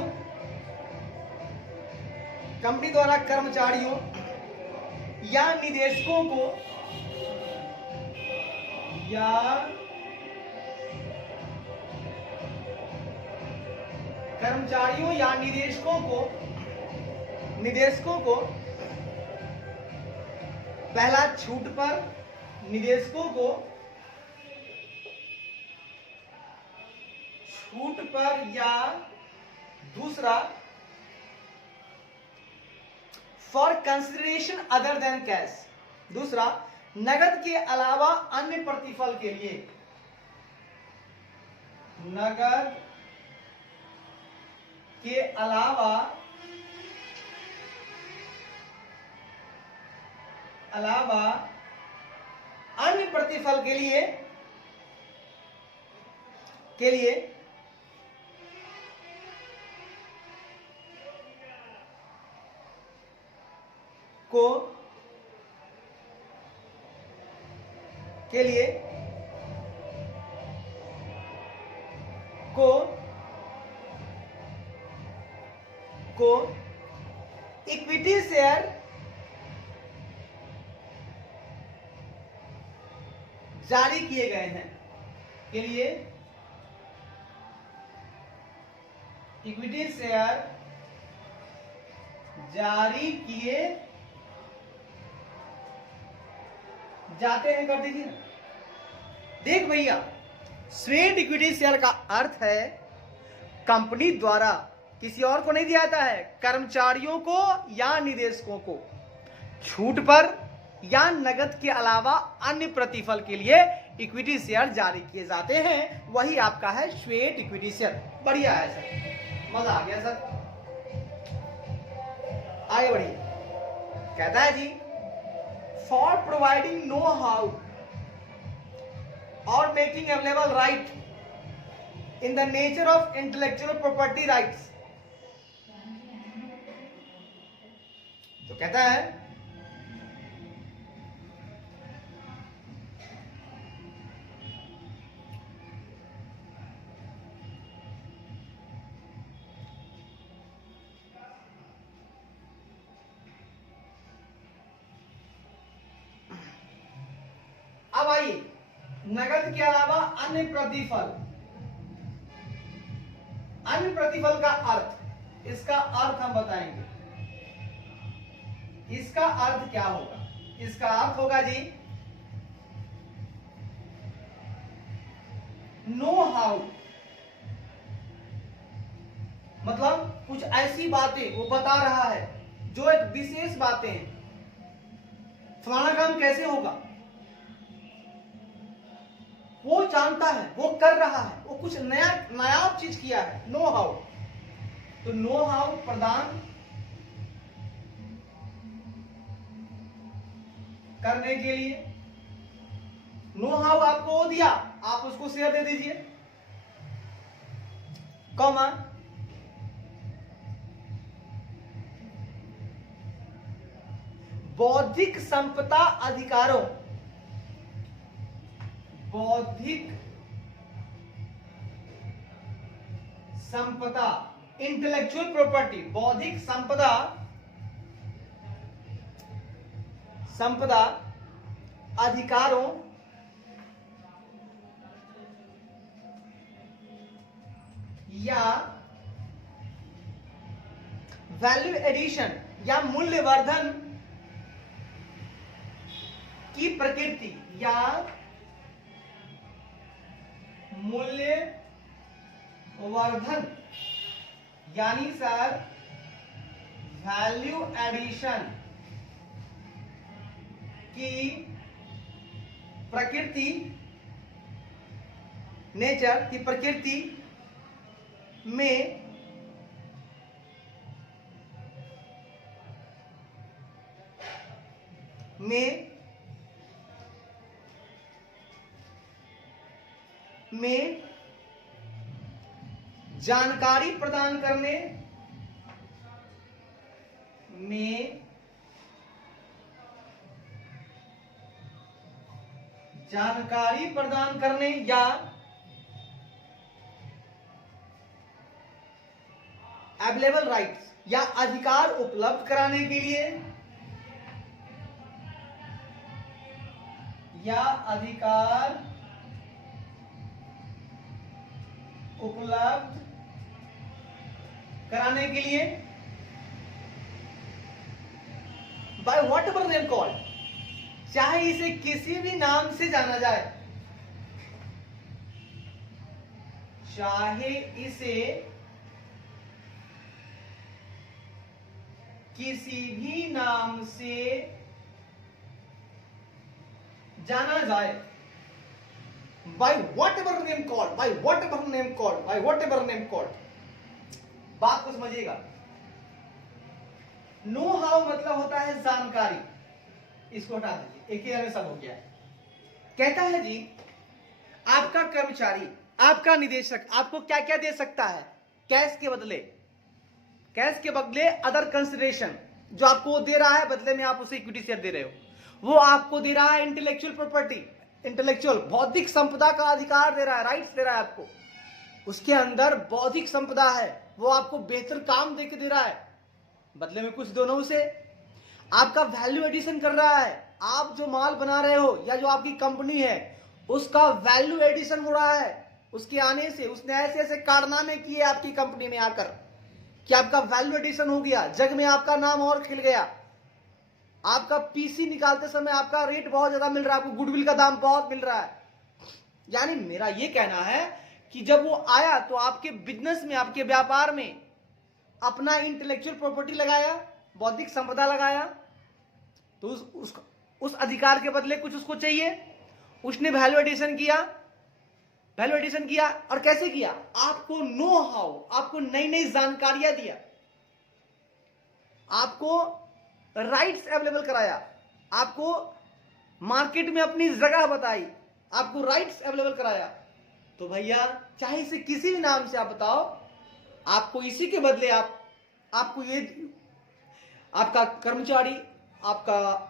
या निदेशकों को निदेशकों को पहला छूट पर या दूसरा for consideration other than cash, दूसरा नगद के अलावा अन्य प्रतिफल के लिए, नगद के अलावा अन्य प्रतिफल के लिए इक्विटी शेयर जारी किए गए हैं के लिए इक्विटी शेयर जारी किए जाते हैं, कर दीजिए। देख भैया, स्वेट इक्विटी शेयर का अर्थ है कंपनी द्वारा किसी और को नहीं दिया जाता है, कर्मचारियों को या निदेशकों को छूट पर या नगद के अलावा अन्य प्रतिफल के लिए इक्विटी शेयर जारी किए जाते हैं, वही आपका है स्वेट इक्विटी शेयर। बढ़िया है सर, मजा आ गया सर। आगे बढ़िए, कहता है जी फॉर प्रोवाइडिंग नो हाउ और making available right in the nature of intellectual property rights. तो कहता है अब आइए नगद के अलावा अन्य प्रतिफल का अर्थ, इसका अर्थ हम बताएंगे। इसका अर्थ क्या होगा? इसका अर्थ होगा जी नो हाउ, मतलब कुछ ऐसी बातें वो बता रहा है जो एक विशेष बातें हैं, फलाना काम कैसे होगा वो जानता है, वो कर रहा है, वो कुछ नया चीज किया है, नो हाउ। तो नो हाउ प्रदान करने के लिए, नो हाउ आपको वो दिया, आप उसको शेयर दे दीजिए, कॉमा बौद्धिक संपदा अधिकारों, बौद्धिक संपदा इंटेलेक्चुअल प्रॉपर्टी, बौद्धिक संपदा अधिकारों या वैल्यू एडिशन या मूल्यवर्धन की प्रकृति या मूल्यवर्धन यानी सर वैल्यू एडिशन की प्रकृति, नेचर की प्रकृति में जानकारी प्रदान करने में जानकारी प्रदान करने या अवेलेबल राइट्स या अधिकार उपलब्ध कराने के लिए या अधिकार उपलब्ध कराने के लिए by what ever name called, चाहे इसे किसी भी नाम से जाना जाए, चाहे इसे किसी भी नाम से जाना जाए, by what ever name called, by what ever name called, by what ever name called. बात को समझिएगा। नो हाउ मतलब होता है जानकारी, इसको हटा दीजिए, एक ही में सब हो गया। कहता है जी आपका कर्मचारी, आपका निदेशक आपको क्या क्या दे सकता है कैश के बदले, कैश के बदले अदर कंसिडरेशन जो आपको दे रहा है, बदले में आप उसे इक्विटी शेयर दे रहे हो, वो आपको दे रहा है इंटेलेक्चुअल प्रॉपर्टी, इंटेलेक्चुअल बौद्धिक संपदा का अधिकार दे रहा है, राइट्स दे रहा है आपको, उसके अंदर बौद्धिक संपदा है, वो आपको बेहतर काम दे के दे रहा है, बदले में कुछ दोनों से आपका वैल्यू एडिशन कर रहा है। आप जो माल बना रहे हो या जो आपकी कंपनी है उसका वैल्यू एडिशन हो रहा है, उसके आने से उसने ऐसे ऐसे कारनामे किए आपकी कंपनी में आकर कि आपका वैल्यू एडिशन हो गया, जग में आपका नाम और खिल गया, आपका पीसी निकालते समय आपका रेट बहुत ज्यादा मिल रहा है, आपको गुडविल का दाम बहुत मिल रहा है। यानी मेरा यह कहना है कि जब वो आया तो आपके बिजनेस में, आपके व्यापार में अपना इंटेलेक्चुअल प्रॉपर्टी लगाया, बौद्धिक संपदा लगाया, तो उस अधिकार के बदले कुछ उसको चाहिए, उसने वैल्यू एडिशन किया, वैल्यू एडिशन किया और कैसे किया, आपको नो हाउ, आपको नई नई जानकारियां दिया, आपको राइट्स अवेलेबल कराया, आपको मार्केट में अपनी जगह बताई, आपको राइट्स अवेलेबल कराया। तो भैया चाहे इसे किसी भी नाम से आप बताओ, आपको इसी के बदले आपको ये आपका कर्मचारी, आपका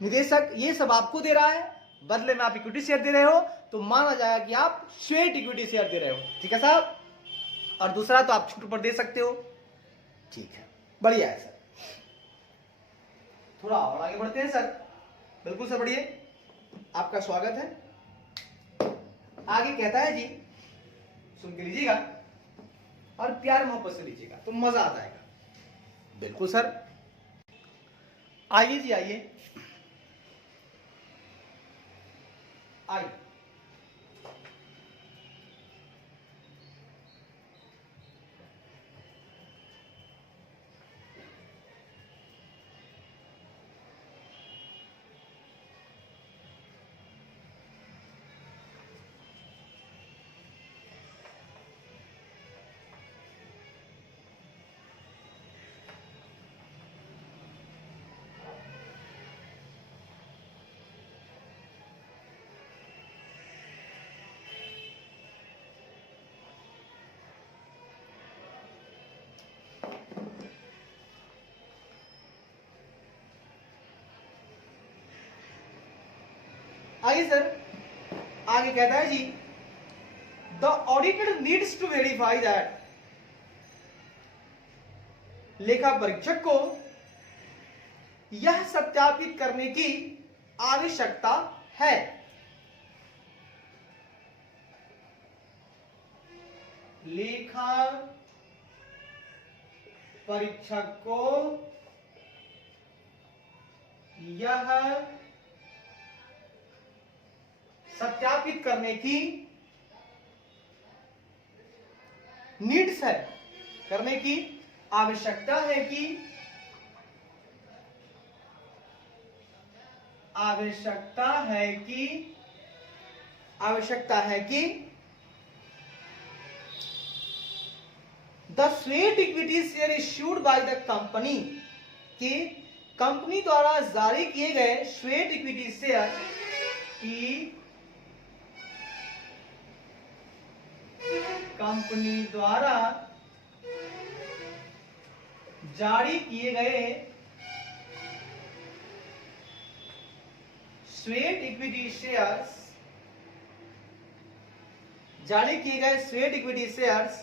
निदेशक, ये सब आपको दे रहा है, बदले में आप इक्विटी शेयर दे रहे हो, तो माना जाएगा कि आप स्वेट इक्विटी शेयर दे रहे हो। ठीक है साहब, और दूसरा तो आप छूट पर दे सकते हो। ठीक है, बढ़िया है सर, थोड़ा और आगे बढ़ते हैं सर। बिल्कुल सर, बढ़िए, आपका स्वागत है। आगे कहता है जी, सुन के लीजिएगा और प्यार मोहब्बत से लीजिएगा तो मजा आ जाएगा। बिल्कुल सर, आइए जी, आइए आइए। आइए सर, आगे कहता है जी, the auditor needs to verify that, लेखा परीक्षक को यह सत्यापित करने की आवश्यकता है लेखा परीक्षक को यह सत्यापित करने की नीड्स है, करने की आवश्यकता है कि the sweat equity share issued by the company, कि कंपनी द्वारा जारी किए गए स्वेट इक्विटी शेयर की, कंपनी द्वारा जारी किए गए स्वेट इक्विटी शेयर्स, जारी किए गए sweat equity shares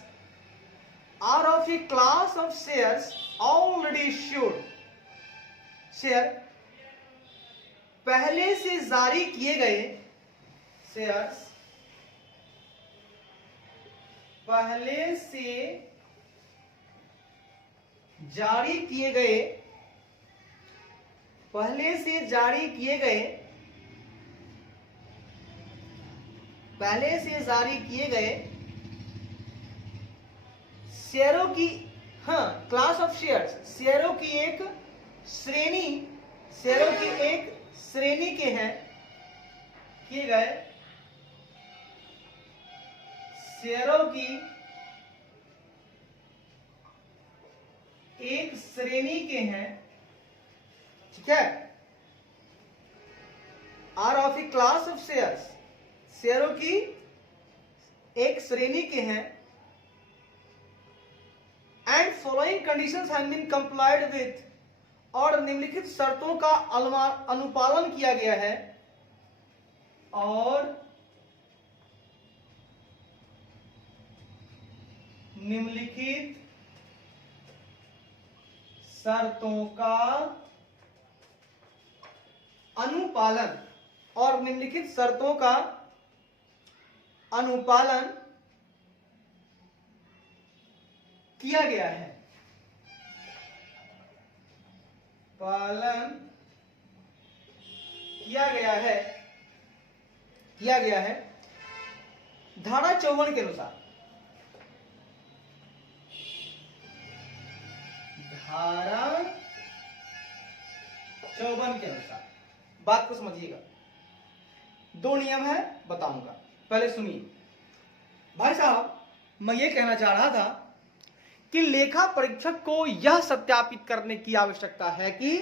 are of a class of shares already issued, share पहले से जारी किए गए शेयर्स, पहले से जारी किए गए, पहले से जारी किए गए, पहले से जारी किए गए शेयरों की, हाँ, क्लास ऑफ शेयर्स, शेयरों की एक श्रेणी, शेयरों की एक श्रेणी के हैं, किए गए शेयरों की एक श्रेणी के हैं, ठीक है, are of a class of shares, शेयरों की एक श्रेणी के हैं, and following conditions have been complied with, और निम्नलिखित शर्तों का अनुपालन किया गया है, और निम्नलिखित शर्तों का अनुपालन, और निम्नलिखित शर्तों का अनुपालन किया गया है, पालन किया गया है धारा 54 के अनुसार, धारा 54 के अनुसार। बात को समझिएगा, दो नियम है, बताऊंगा, पहले सुनिए। भाई साहब, मैं ये कहना चाह रहा था कि लेखा परीक्षक को यह सत्यापित करने की आवश्यकता है कि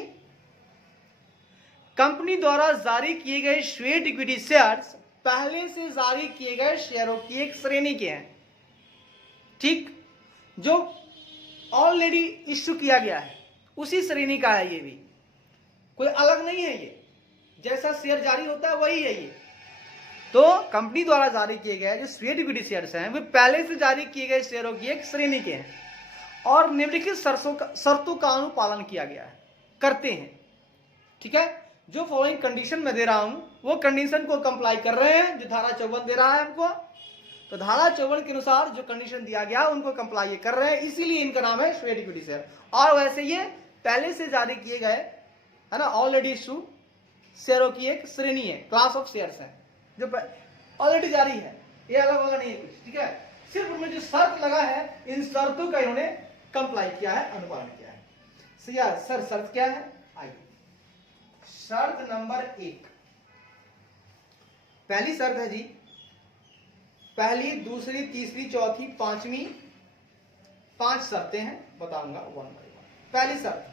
कंपनी द्वारा जारी किए गए स्वेट इक्विटी शेयर्स पहले से जारी किए गए शेयरों की एक श्रेणी के हैं, ठीक, जो ऑलरेडी इश्यू किया गया है, उसी श्रेणी का है, ये भी कोई अलग नहीं है, ये जैसा शेयर जारी होता है वही है ये। तो कंपनी द्वारा जारी किए गए जो स्वेट इक्विटी शेयर्स हैं वे पहले से जारी किए गए शेयरों की एक श्रेणी के हैं, और निम्नलिखित शर्तों का अनुपालन किया गया है, करते हैं, ठीक है। जो फॉलोइंग कंडीशन मैं दे रहा हूं वो कंडीशन को कंप्लाई कर रहे हैं, जो धारा 54 दे रहा है हमको, तो धारा 54 के अनुसार जो कंडीशन दिया गया उनको कंप्लाई कर रहे हैं, इसीलिए इनका नाम है स्वेट इक्विटी शेयर। और वैसे ये पहले से जारी किए गए, है ना, ऑलरेडी इशू शेयरों की एक श्रेणी है, क्लास ऑफ शेयर्स है, जो ऑलरेडी जारी है, ये अलग वाला नहीं है कुछ, ठीक है। सिर्फ उनमें जो शर्त लगा है, इन शर्तों का इन्होंने कंप्लाई किया है, अनुपालन किया है। सर शर्त क्या है, आइए। शर्त नंबर 1, पहली शर्त है जी, पहली, दूसरी, तीसरी, चौथी, पांचवी, 5 शर्तें हैं, बताऊंगा वन बाय वन। पहली शर्त,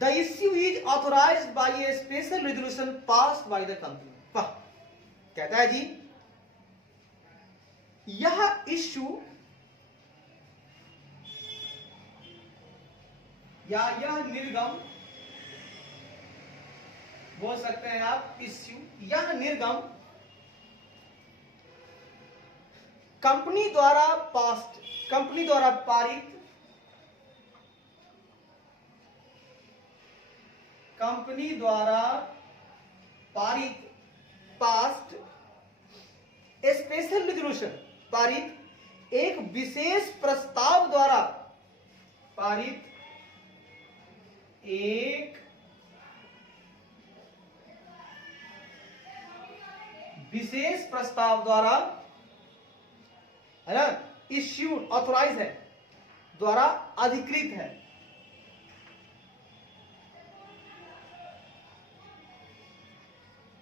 the issue is authorised by a special resolution passed by the company. कहता है जी यह इश्यू या यह निर्गम, बोल सकते हैं आप इश्यू, यह निर्गम कंपनी द्वारा पारित, कंपनी द्वारा पारित, कंपनी द्वारा पारित पास्ट स्पेशल रेजोल्यूशन, पारित एक विशेष प्रस्ताव द्वारा पारित एक विशेष प्रस्ताव द्वारा, है ना, इश्यूड, ऑथोराइज है, द्वारा अधिकृत है।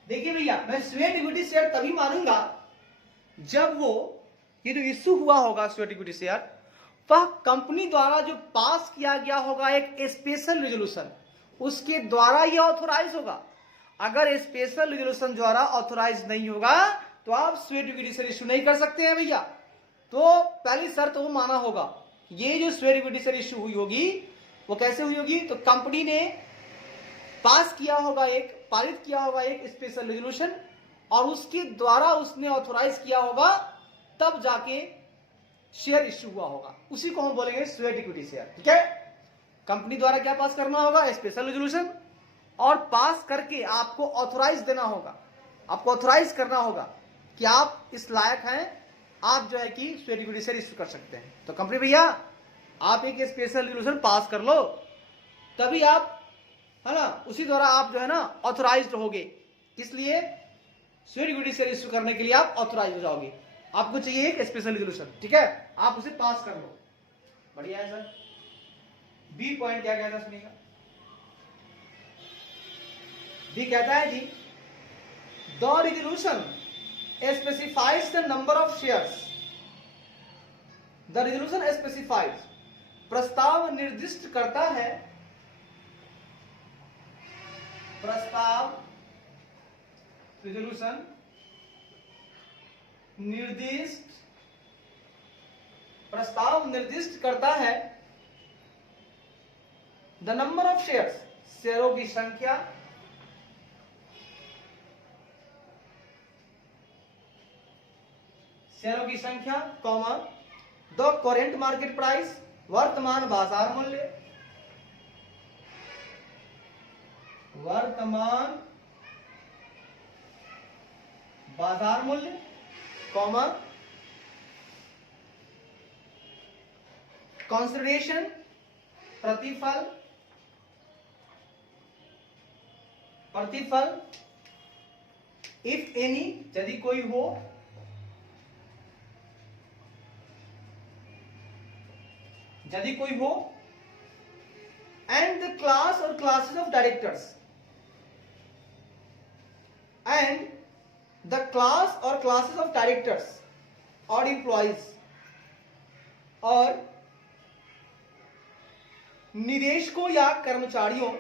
देखिए भैया, मैं स्वेट इक्विटी शेयर तभी मानूंगा जब वो ये जो इश्यू हुआ होगा स्वेट इक्विटी शेयर, वह कंपनी द्वारा जो पास किया गया होगा एक स्पेशल रेजोल्यूशन, उसके द्वारा यह ऑथोराइज होगा। अगर स्पेशल रेजोल्यूशन द्वारा ऑथोराइज नहीं होगा तो आप स्वेट इक्विटी शेयर इश्यू नहीं कर सकते हैं भैया। तो पहली शर्त वो माना होगा, ये जो स्वेट इक्विटी शेयर इश्यू हुई होगी वो कैसे हुई होगी, तो कंपनी ने पास किया होगा, एक पारित किया होगा एक स्पेशल रेजोल्यूशन, और उसके द्वारा उसने ऑथोराइज किया होगा, तब जाके शेयर इश्यू हुआ होगा। उसी को हम बोलेंगे स्वेट इक्विटी शेयर। ठीक है, कंपनी द्वारा क्या पास करना होगा, स्पेशल रेजोल्यूशन, और पास करके आपको ऑथोराइज देना होगा, आपको ऑथोराइज करना होगा कि आप इस लायक हैं, आप जो है कि स्वेट इक्विटी शेयर इश्यू कर सकते हैं। तो कंपनी भैया आप एक स्पेशल रेजोल्यूशन पास कर लो, तभी आप, है ना, उसी द्वारा आप जो है ना ऑथोराइज्ड होगे। इसलिए स्वेट इक्विटी शेयर इश्यू करने के लिए आप ऑथोराइज हो जाओगे। आपको चाहिए एक स्पेशल रेजोल्यूशन, ठीक है, आप उसे पास कर लो। बढ़िया है सर। बी पॉइंट क्या कहता है सुनिएगा। बी कहता है जी, the resolution specifies the number of shares. The resolution specifies, प्रस्ताव निर्दिष्ट करता है, प्रस्ताव रेजोल्यूशन निर्दिष्ट, प्रस्ताव निर्दिष्ट करता है द नंबर ऑफ शेयर्स, शेयरों की संख्या, शेयरों की संख्या, comma, the current market price, वर्तमान बाजार मूल्य, वर्तमान बाजार मूल्य, कॉमा, कंसिडरेशन, प्रतिफल, प्रतिफल, इफ एनी, यदि कोई हो, यदि कोई हो, एंड द क्लास और classes of directors, and the class और क्लासेस ऑफ डायरेक्टर्स और एम्प्लॉइज, और निदेशकों या कर्मचारियों,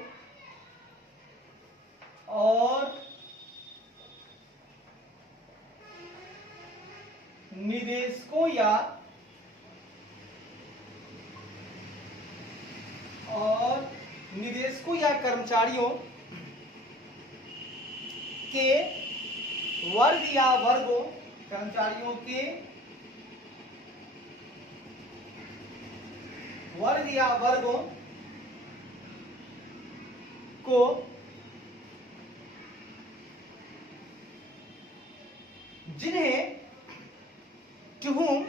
और निदेशकों या कर्मचारियों के वर्ग या वर्गों, कर्मचारियों के वर्ग या वर्गों को जिन्हें, to whom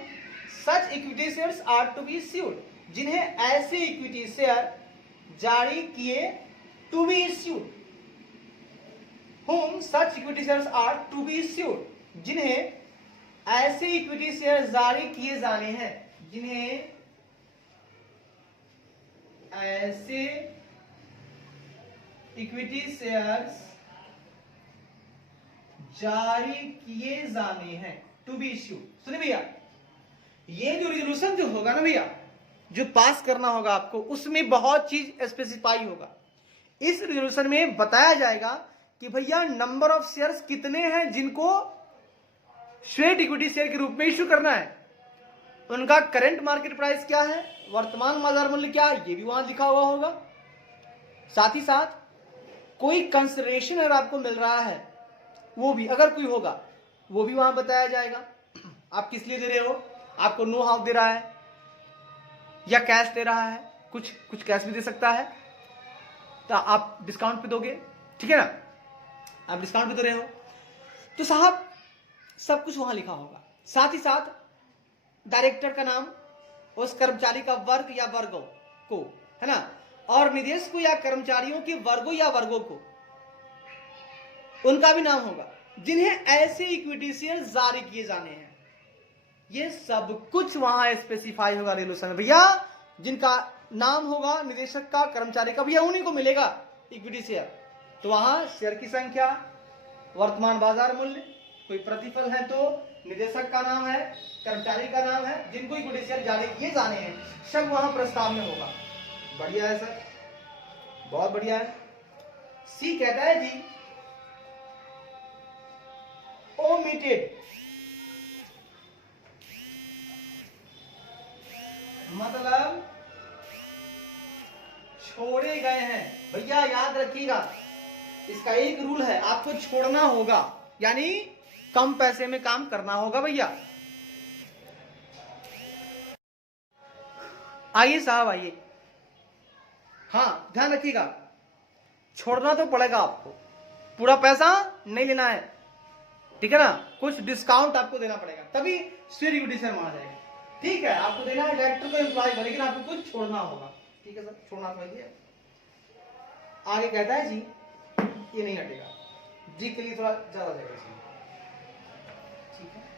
such equity shares are to be issued, जिन्हें ऐसे इक्विटी शेयर जारी किए, to be issued, whom such equity shares are to be issued, जिन्हें ऐसे इक्विटी शेयर जारी किए जाने हैं, जिन्हें ऐसे इक्विटी शेयर्स जारी किए जाने हैं, टू बी इश्यू। सुनिए भैया, ये जो रेजोल्यूशन जो होगा ना भैया, जो पास करना होगा आपको, उसमें बहुत चीज स्पेसिफाई होगा। इस रेजोल्यूशन में बताया जाएगा कि भैया नंबर ऑफ शेयर्स कितने हैं जिनको स्वेट इक्विटी शेयर के रूप में इश्यू करना है, उनका करंट मार्केट प्राइस क्या है, वर्तमान बाजार मूल्य क्या है, ये भी वहां लिखा हुआ होगा। साथ ही साथ कोई कंसिडरेशन अगर आपको मिल रहा है, वो भी अगर कोई होगा वो भी वहां बताया जाएगा। आप किस लिए दे रहे हो, आपको नो हाउ दे रहा है या कैश दे रहा है, कुछ कैश भी दे सकता है, तो आप डिस्काउंट पे दोगे, ठीक है ना, आप डिस्काउंट पे दे रहे हो, तो साहब सब कुछ वहां लिखा होगा। साथ ही साथ डायरेक्टर का नाम, उस कर्मचारी का वर्ग या वर्गों को, है ना, और निदेशकों या कर्मचारियों के वर्गों या वर्गों को, उनका भी नाम होगा, जिन्हें ऐसे इक्विटी शेयर जारी किए जाने हैं। ये सब कुछ वहां स्पेसिफाई होगा रेजोल्यूशन में भैया, जिनका नाम होगा निदेशक का, कर्मचारी का, भैया उन्हीं को मिलेगा इक्विटी शेयर। तो वहां शेयर की संख्या, वर्तमान बाजार मूल्य, कोई प्रतिफल है तो निदेशक का नाम है, कर्मचारी का नाम है, जिनको इक्विटी शेयर जारी किए जाने हैं, सब वहां प्रस्ताव में होगा। बढ़िया है सर, बहुत बढ़िया है। सी कहता है जी ओमिटेड, मतलब छोड़े गए हैं। भैया याद रखिएगा, इसका एक रूल है, आपको छोड़ना होगा, यानी कम पैसे में काम करना होगा भैया। आइए साहब आइए, हाँ ध्यान रखिएगा, छोड़ना तो पड़ेगा आपको, पूरा पैसा नहीं लेना है, ठीक है ना, कुछ डिस्काउंट आपको देना पड़ेगा, तभी शेयर इक्विटी शेयर माना जाएगा। ठीक है, आपको देना है डायरेक्टर को, एम्प्लॉय को, लेकिन आपको कुछ छोड़ना होगा। ठीक है सर, छोड़ना चाहिए। आगे कहता है जी, ये नहीं हटेगा, जी के लिए थोड़ा ज्यादा जगह चाहिए। ठीक है,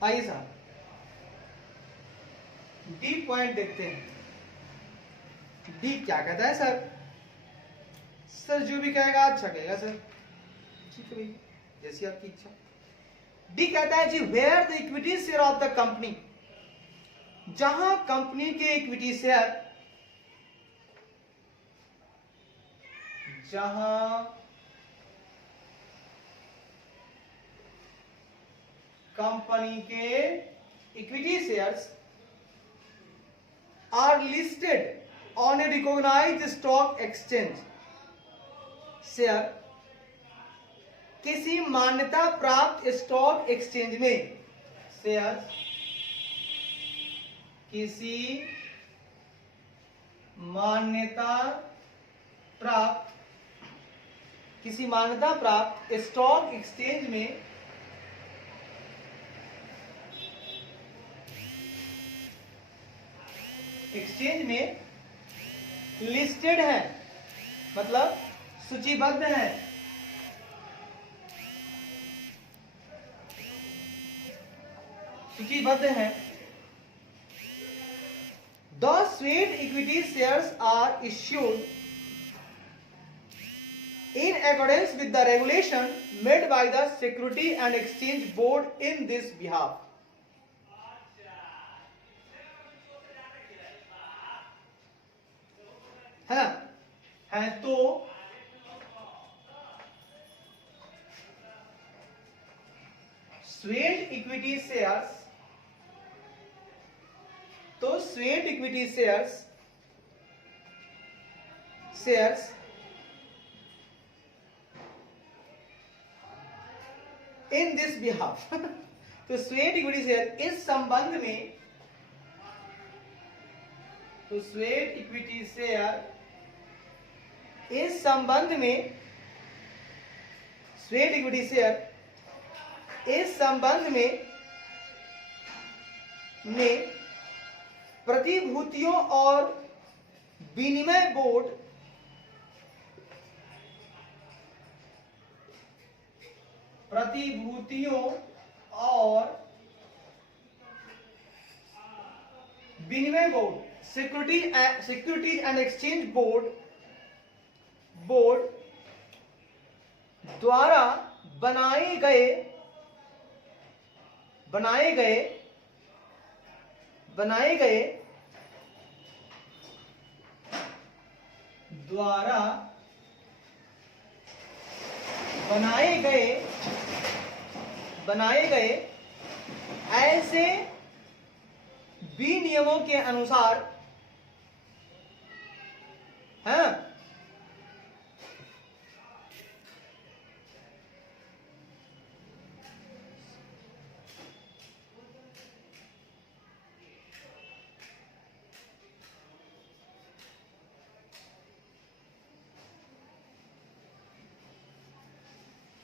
आइए साहब डी पॉइंट देखते हैं। डी क्या कहता है सर? सर जो भी कहेगा अच्छा कहेगा सर, ठीक है भाई, जैसी आपकी इच्छा। डी कहता है जी where the equity share of the company, जहां कंपनी के इक्विटी शेयर, जहां कंपनी के equity shares are listed on a recognised stock exchange, share किसी मान्यता प्राप्त स्टॉक एक्सचेंज में, शेयर किसी मान्यता प्राप्त स्टॉक एक्सचेंज में लिस्टेड है, मतलब सूचीबद्ध है, The swayed equity shares are issued in accordance with the regulation made by the Security and Exchange Board in this behalf. है तो swayed equity shares, in this behalf तो swayed equity share इस संबंध में, तो swayed equity share इस संबंध में, swayed equity share इस संबंध में प्रतिभूतियों और विनिमय board security and exchange board द्वारा बनाए गए ऐसे बी नियमों के अनुसार है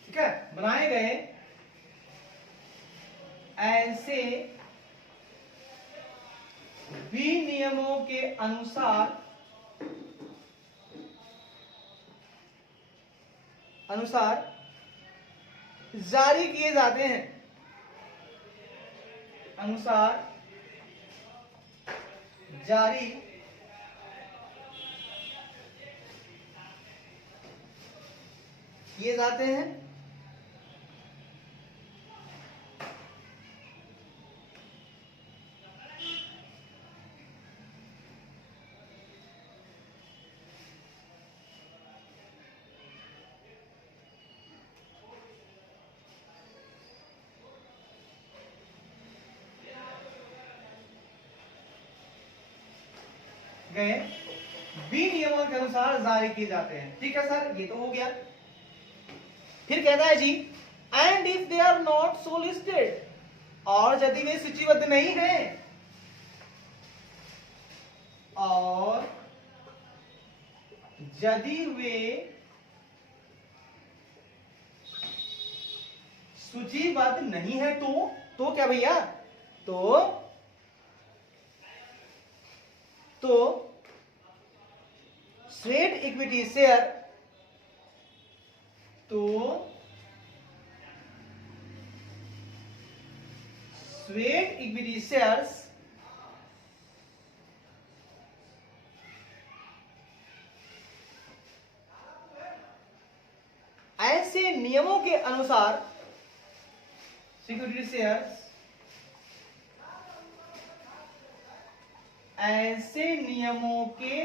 ठीक है, बनाए गए ऐसे बी नियमों के अनुसार जारी किए जाते हैं, अनुसार जारी किए जाते हैं गए बी नियमों के अनुसार जारी किए जाते हैं। ठीक है सर, ये तो हो गया। फिर कहता है जी and if they are not so listed, और यदि वे सूचीबद्ध नहीं है, और यदि वे सूचीबद्ध नहीं है तो क्या भैया, तो sweat equity share, sweat equity shares ऐसे नियमों के अनुसार, सिक्योरिटी शेयर्स ऐसे नियमों के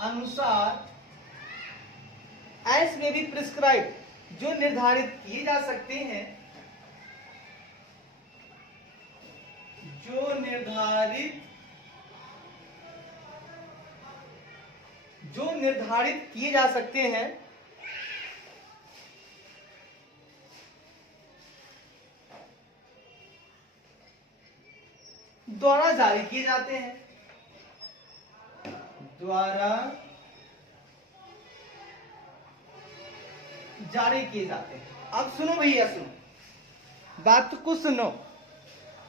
अनुसार एज में भी प्रिस्क्राइब, जो निर्धारित किए जा सकते हैं, जो निर्धारित किए जा सकते हैं, द्वारा जारी किए जाते हैं, द्वारा जारी किए जाते हैं। अब सुनो भैया, सुनो, बात को सुनो।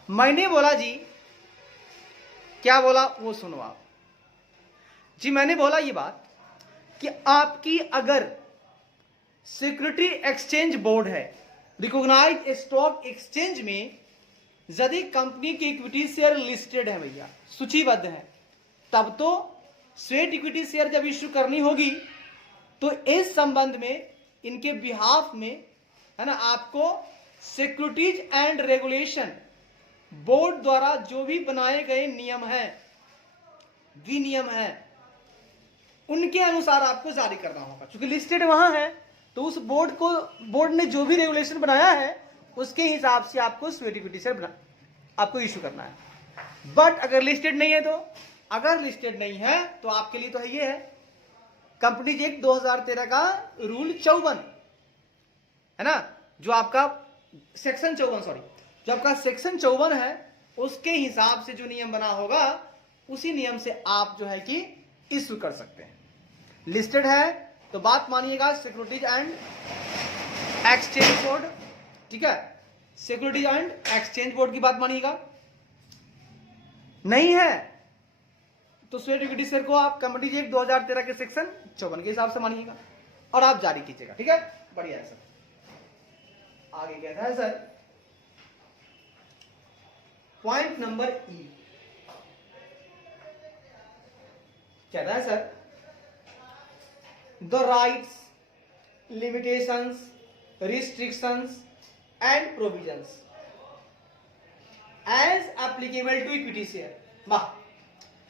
मैंने बोला जी, क्या बोला वो सुनो आप जी। मैंने बोला ये बात कि आपकी अगर सिक्योरिटी एक्सचेंज बोर्ड है, रिकॉग्नाइज्ड स्टॉक एक्सचेंज में यदि कंपनी की इक्विटी शेयर लिस्टेड है भैया, सूचीबद्ध है, तब तो स्वेट इक्विटी शेयर जब इश्यू करनी होगी तो इस संबंध में इनके बिहाफ में, है ना, आपको सिक्योरिटीज एंड रेगुलेशन बोर्ड द्वारा जो भी बनाए गए नियम हैं, विनियम हैं, उनके अनुसार आपको जारी करना होगा। क्योंकि लिस्टेड वहां है तो उस बोर्ड ने जो भी रेगुलेशन बनाया है उसके हिसाब से आपको स्वेट इक्विटी शेयर आपको इश्यू करना है। बट अगर लिस्टेड नहीं है तो, अगर लिस्टेड नहीं है तो आपके लिए तो है, ये है कंपनीज एक्ट 2013 का रूल 54, है ना, जो आपका सेक्शन 54, सॉरी, जो आपका सेक्शन 54 है, उसके हिसाब से जो नियम बना होगा उसी नियम से आप जो है कि इश्यू कर सकते हैं। लिस्टेड है तो बात मानिएगा सिक्योरिटीज एंड एक्सचेंज बोर्ड, ठीक है, सिक्योरिटीज एंड एक्सचेंज बोर्ड की बात मानिएगा। नहीं है तो स्वेट इक्विटी शेयर को आप कंपनीज एक्ट 2013 के सेक्शन 54 के हिसाब से मानिएगा और आप जारी कीजिएगा। ठीक है, बढ़िया है सर। आगे कहता है सर पॉइंट नंबर ई, कहता है sir the rights, limitations, restrictions and provisions as applicable to equity share. वाह,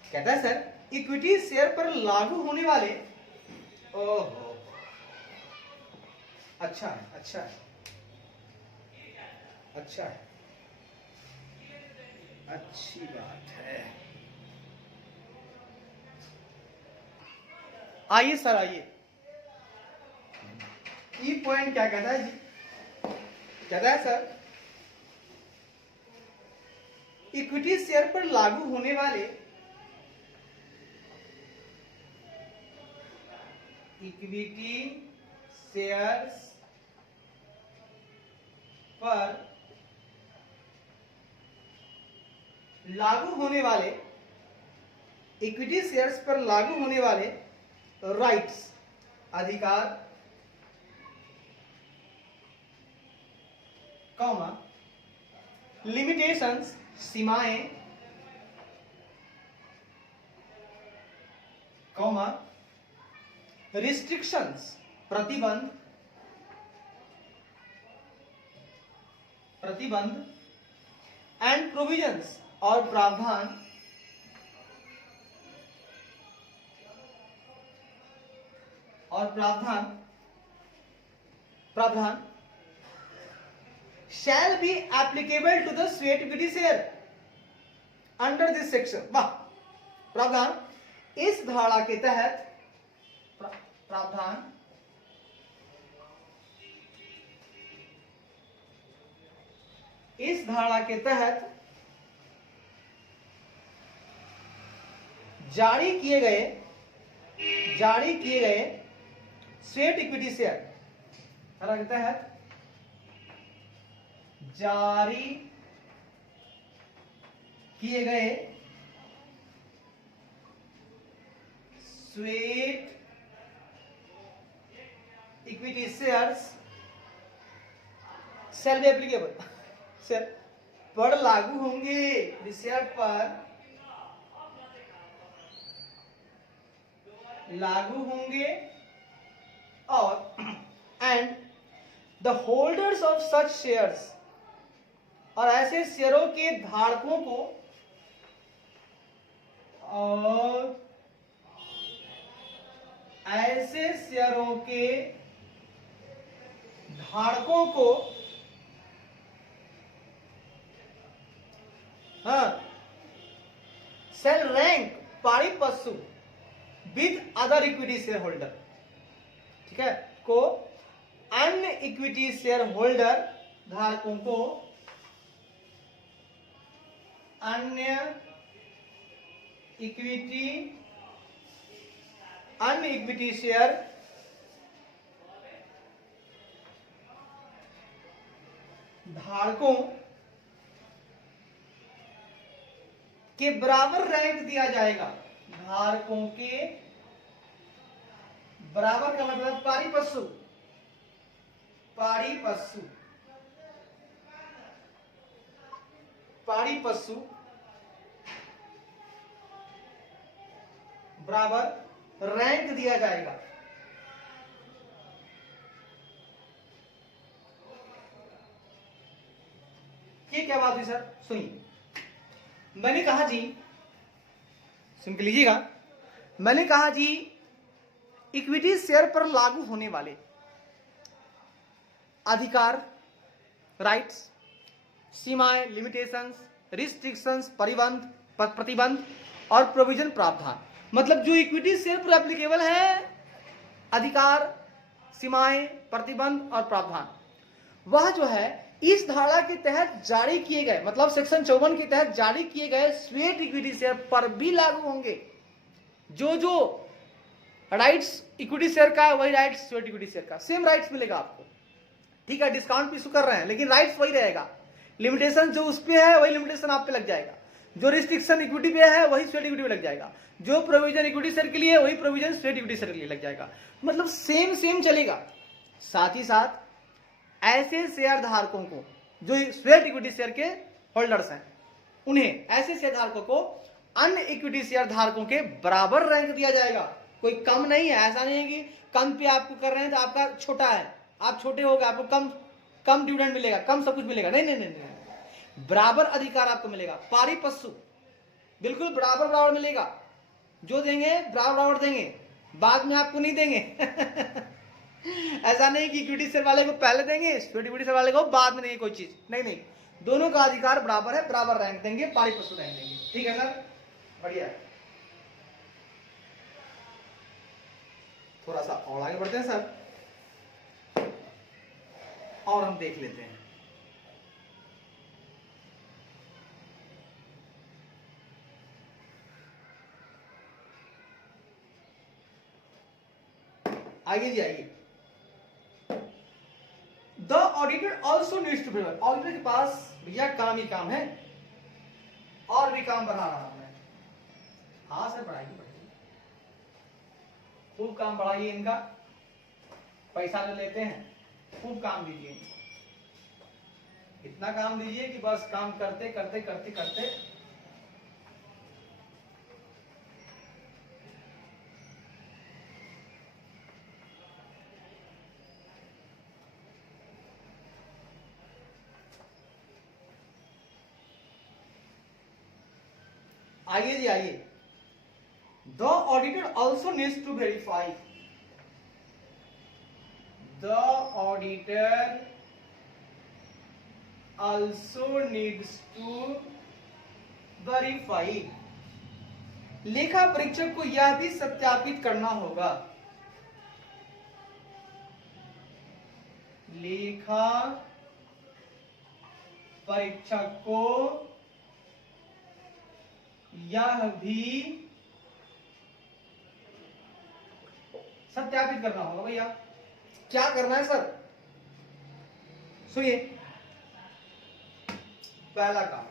कहता है सर इक्विटी शेयर पर लागू होने वाले, ओहो, अच्छा है, अच्छा है, अच्छा है, अच्छी बात है। आइए सर, आइए। ई पॉइंट क्या कहता है जी? कहता है सर, इक्विटी शेयर पर लागू होने वाले इक्विटी शेयर्स पर लागू होने वाले इक्विटी शेयर्स पर लागू होने वाले राइट्स, अधिकार, कॉमा, लिमिटेशंस, सीमाएं, कॉमा, रिस्ट्रिक्शंस, प्रतिबंध, एंड प्रोविजंस, और प्रावधान, shall be applicable to the state equity share under this section। वाह! प्रावधान इस धारा के तहत, प्रावधान इस धारा के तहत जारी किए गए स्टेट इक्विटी शेयर, धारा के तहत जारी किए गए state equity shares shall be applicable, पर लागू होंगे, शेयर पर लागू होंगे, और and the holders of such shares, और ऐसे शेयरों के धारकों को, और ऐसे शेयरों के धारकों को, सेल रैंक पारी पशु with other equity share holder, ठीक है, को अन्य इक्विटी शेयर होल्डर धारकों को अन्य इक्विटी शेयर धारकों के बराबर रैंक दिया जाएगा। धारकों के बराबर का मतलब पारी पशु बराबर रैंक दिया जाएगा। ये क्या बात हुई सर? सुनिए, मैंने कहा जी, सुन के लीजिएगा, मैंने कहा जी इक्विटी शेयर पर लागू होने वाले अधिकार, राइट्स, सीमाएं, लिमिटेशंस, रिस्ट्रिक्शंस, प्रतिबंध और प्रोविजन, प्रावधान, मतलब जो इक्विटी शेयर पर एप्लीकेबल है, अधिकार, सीमाएं, प्रतिबंध और प्रावधान, वह जो है इस धारा के तहत जारी किए गए, मतलब सेक्शन 54 के तहत जारी किए गए स्वेट इक्विटी शेयर पर भी लागू होंगे। जो राइट्स इक्विटी शेयर का वही राइट्स स्वेट इक्विटी शेयर का, सेम राइट्स मिलेगा आपको, ठीक है। डिस्काउंट भी इशू कर रहे हैं लेकिन राइट्स वही रहेगा। लिमिटेशन जो उस पे है वही लिमिटेशन आप पे लग जाएगा, जो रिस्ट्रिक्शन इक्विटी पे है वही स्वेट इक्विटी पे लग जाएगा, जो प्रोविजन इक्विटी शेयर के लिए वही प्रोविजन स्वेट इक्विटी शेयर के लिए लग जाएगा, मतलब सेम चलेगा। साथ ही साथ ऐसे शेयर धारकों को जो स्वेट इक्विटी शेयर के होल्डर्स हैं, उन्हें ऐसे शेयर धारकों को अन्य इक्विटी शेयर धारकों के बराबर रैंक दिया जाएगा। कोई कम नहीं है, ऐसा नहीं है कि कम पे आपको कर रहे हैं तो आपका छोटा है, आप छोटे हो गए, आपको कम डिविडेंड मिलेगा, कम सब कुछ मिलेगा, नहीं, बराबर अधिकार आपको मिलेगा। पारी पशु बिल्कुल बराबर मिलेगा, जो देंगे बराबर देंगे, बाद में आपको नहीं देंगे। ऐसा नहीं कि इक्विटी शेयर वाले को पहले देंगे, स्वेट इक्विटी शेयर वाले को बाद में देंगे कोई चीज, नहीं, दोनों का अधिकार बराबर है, बराबर रैंक देंगे, पारी पशु रैंक देंगे। ठीक है सर, बढ़िया। थोड़ा सा और आगे बढ़ते हैं सर, और हम देख लेते हैं। आइए जी आइए। The auditor also needs to prepare, auditor के पास भैया काम ही काम है, और भी काम बढ़ा रहा हूं मैं। हाँ सर बढ़ाइए बढ़ाइए, खूब काम बढ़ाइए इनका, पैसा ले लेते हैं, खूब काम दीजिए, इतना काम दीजिए कि बस काम करते करते करते करते आइए जी आइए। The auditor also needs to verify, the auditor also needs to verify, लेखा परीक्षक को यह भी सत्यापित करना होगा, लेखा परीक्षक को यह भी सत्यापित करना होगा। भैया क्या करना है सर, सुनिए। पहला काम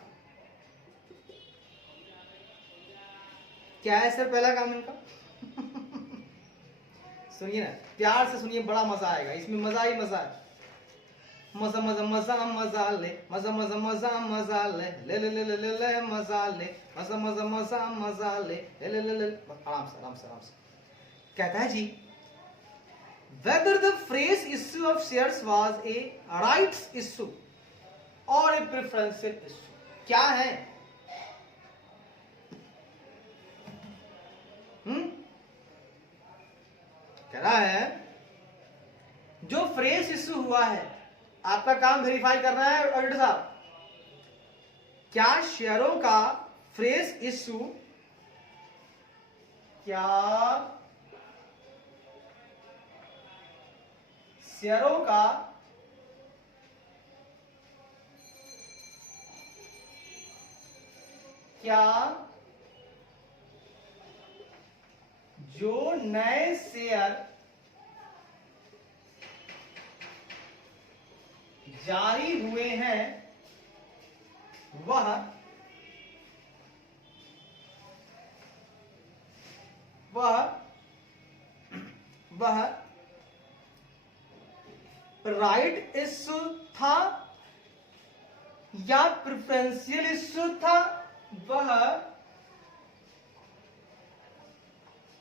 क्या है सर, पहला काम इनका सुनिए ना, प्यार से सुनिए, बड़ा मजा आएगा इसमें, मजा ही मजा है। मजा मजा मजा मजा ले, मजा मजा मजा मजा ले, ले ले ले ले ले ले मजा ले, मजा मजा मजा मजा ले, ले ले ले ले। आराम से आराम से आराम से। कहता है जी, whether the phrase issue of shares was a rights issue or a preferential issue, क्या है? कह रहा है जो फ्रेश इश्यू हुआ है, आपका काम वेरीफाई करना है ऑडिटर साहब, क्या शेयरों का फ्रेश इश्यू, क्या शेयरों का क्या जो नए शेयर जारी हुए हैं वह राइट इश्यू था या प्रेफरेंशियल इश्यू था, वह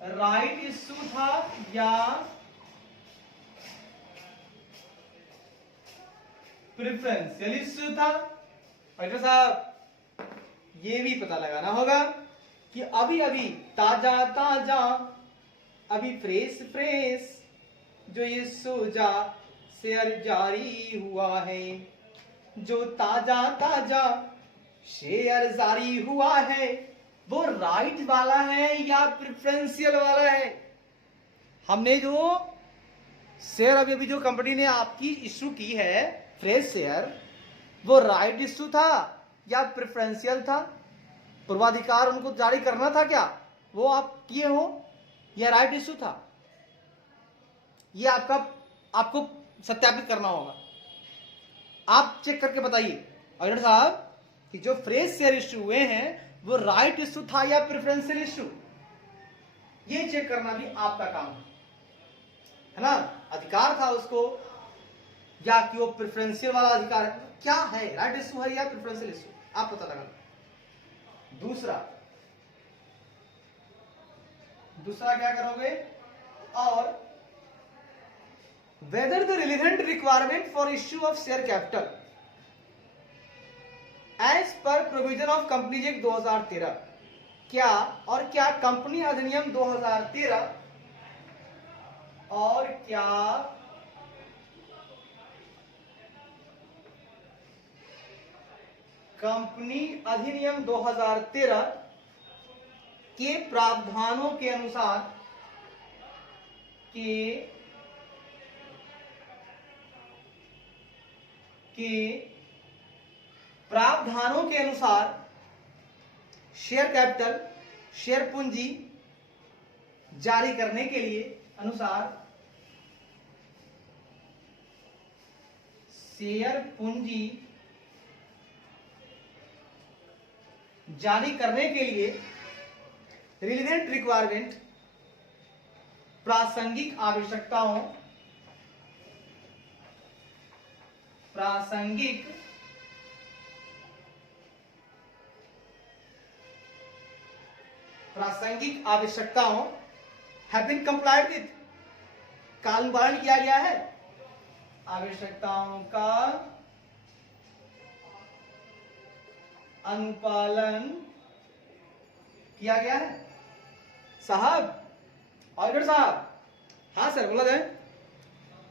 राइट इश्यू था या प्रेफरेंशियल इश्यू था। डॉक्टर साहब ये भी पता लगाना होगा कि अभी अभी ताजा ताजा, अभी फ्रेश फ्रेश जो ये सोजा शेयर जारी हुआ है, जो ताजा ताजा शेयर जारी हुआ है, वो राइट वाला है या प्रेफरेंशियल वाला है। हमने जो शेयर अभी अभी जो कंपनी ने आपकी इश्यू की है फ्रेश शेयर, वो राइट इश्यू था या प्रेफरेंशियल था? पूर्वाधिकार उनको जारी करना था क्या, वो आप किए हो, या राइट इश्यू था? ये आपको सत्यापित करना होगा। आप चेक करके बताइए ऑडिटर साहब कि जो फ्रेश शेयर इश्यू हुए हैं वो राइट इश्यू था या प्रेफरेंशियल इश्यू, ये चेक करना भी आपका काम है ना। अधिकार था उसको, या कि वो प्रेफरेंशियल वाला अधिकार है, क्या है, राइट इश्यू है या प्रेफरेंशियल इश्यू, आप पता लगा। दूसरा क्या करोगे, और whether the relevant requirement for issue of share capital as per provision of Companies Act 2013, क्या कंपनी अधिनियम 2013 और क्या कंपनी अधिनियम 2013 के प्रावधानों के अनुसार प्रावधानों के अनुसार शेयर कैपिटल, शेयर पूंजी जारी करने के लिए शेयर पूंजी जारी करने के लिए रिलेवेंट रिक्वायरमेंट, प्रासंगिक आवश्यकताओं, हैव बीन कंप्लाइड विद, का अनुपालन किया गया है, आवश्यकताओं का अनुपालन किया गया है। साहब, ऑडिटर साहब, हाँ सर बोला जाए।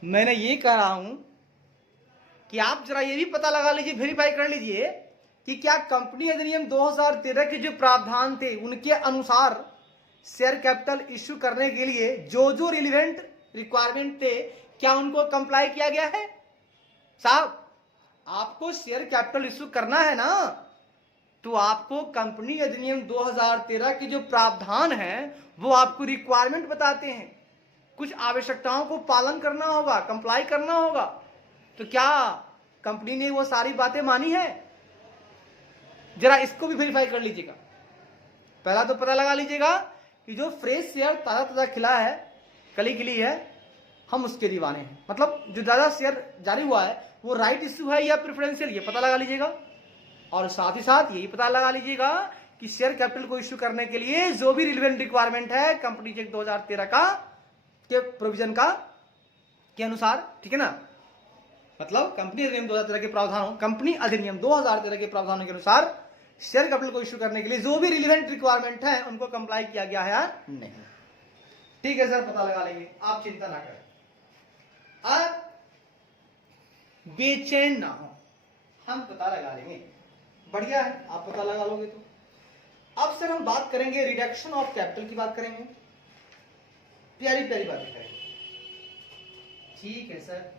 मैंने ये कह रहा हूं कि आप जरा ये भी पता लगा लीजिए, वेरीफाई कर लीजिए कि क्या कंपनी अधिनियम 2013 के जो प्रावधान थे उनके अनुसार शेयर कैपिटल इश्यू करने के लिए जो जो रिलेवेंट रिक्वायरमेंट थे, क्या उनको कंप्लाई किया गया है? साहब, आपको शेयर कैपिटल इश्यू करना है ना, तो आपको कंपनी अधिनियम 2013 के जो प्रावधान हैं वो आपको रिक्वायरमेंट बताते हैं, कुछ आवश्यकताओं को पालन करना होगा, कंप्लाई करना होगा। तो क्या कंपनी ने वो सारी बातें मानी है? जरा इसको भी वेरीफाई कर लीजिएगा। पहला तो पता लगा लीजिएगा कि जो फ्रेश शेयर ताजा ताजा खिला है, कली खिली है, हम उसके दीवाने हैं। मतलब जो ज्यादा शेयर जारी हुआ है वो राइट इश्यू है या प्रेफरेंशियल, ये पता लगा लीजिएगा। और साथ ही साथ यही पता लगा लीजिएगा कि शेयर कैपिटल को इश्यू करने के लिए जो भी रिलेवेंट रिक्वायरमेंट है कंपनी एक्ट 2013 का के प्रोविजन का के अनुसार, ठीक है ना। मतलब कंपनी अधिनियम 2013 के प्रावधानों के प्रावधानों के अनुसार शेयर कैपिटल को इश्यू करने के लिए जो भी रिलेवेंट रिक्वायरमेंट है उनको कंप्लाई किया गया है या नहीं। ठीक है सर, पता लगा लेंगे, आप चिंता ना करें। आप बेचैन ना हो, हम पता लगा लेंगे। बढ़िया है, आप पता लगा लोगे तो। अब सर हम बात करेंगे रिडक्शन ऑफ कैपिटल की बात करेंगे, प्यारी प्यारी बातें करेंगे। ठीक है सर।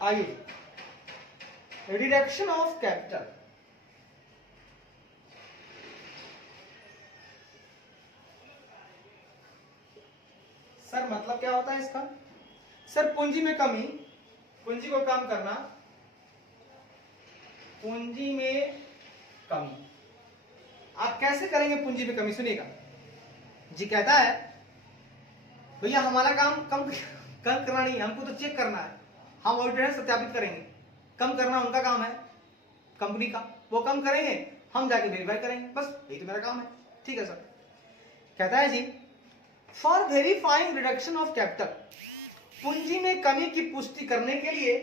आइए, रिडक्शन ऑफ कैपिटल। सर मतलब क्या होता है इसका? सर पूंजी में कमी, पूंजी को कम करना, पूंजी में कमी। आप कैसे करेंगे पूंजी में कमी? सुनिएगा जी, कहता है भैया हमारा काम कम करना नहीं, हमको तो चेक करना है, हम ऑडिटर सत्यापित करेंगे। कम करना उनका काम है कंपनी का, वो कम करेंगे, हम जाके वेरीफाई करेंगे, बस यही तो मेरा काम है। ठीक है सर। कहता है जी, for verifying reduction of capital, पूंजी में कमी की पुष्टि करने के लिए,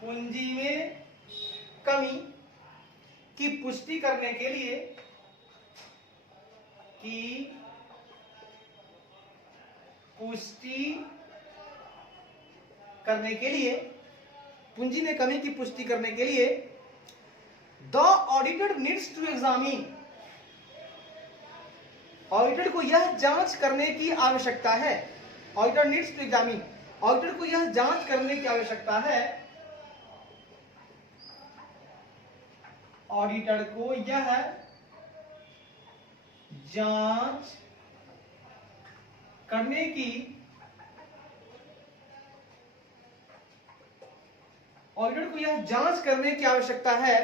पूंजी में कमी की पुष्टि करने के लिए पूंजी में कमी की पुष्टि करने के लिए the auditor needs to examine, auditor को यह जांच करने की आवश्यकता है। Auditor needs to examine, auditor को यह जांच करने की आवश्यकता है, ऑडिटर को यह जांच करने की, ऑडिटर को यह जांच करने की आवश्यकता है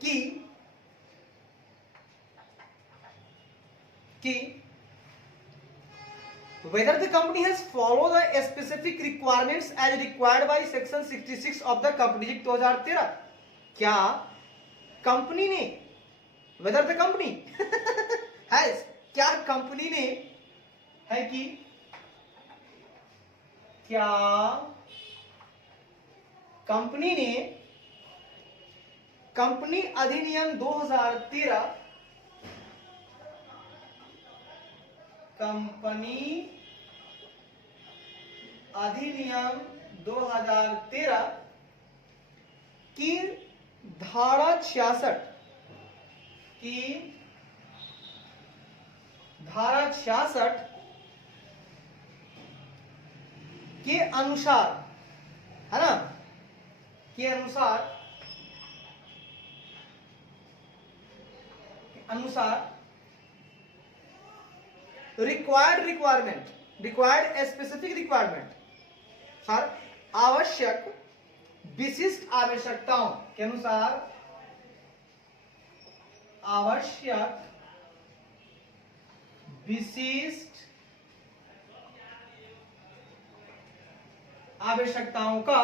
कि whether the company has followed the specific requirements as required by section 66 of the Companies Act 2013, क्या कंपनी ने, whether the company has, क्या कंपनी ने है कि क्या कंपनी ने कंपनी अधिनियम 2013 कंपनी अधिनियम 2013 की धारा 66 की धारा 66 के अनुसार, है ना, के अनुसार रिक्वायर्ड स्पेसिफिक रिक्वायरमेंट सर आवश्यक विशिष्ट आवश्यकताओं के अनुसार आवश्यक विशिष्ट आवश्यकताओं का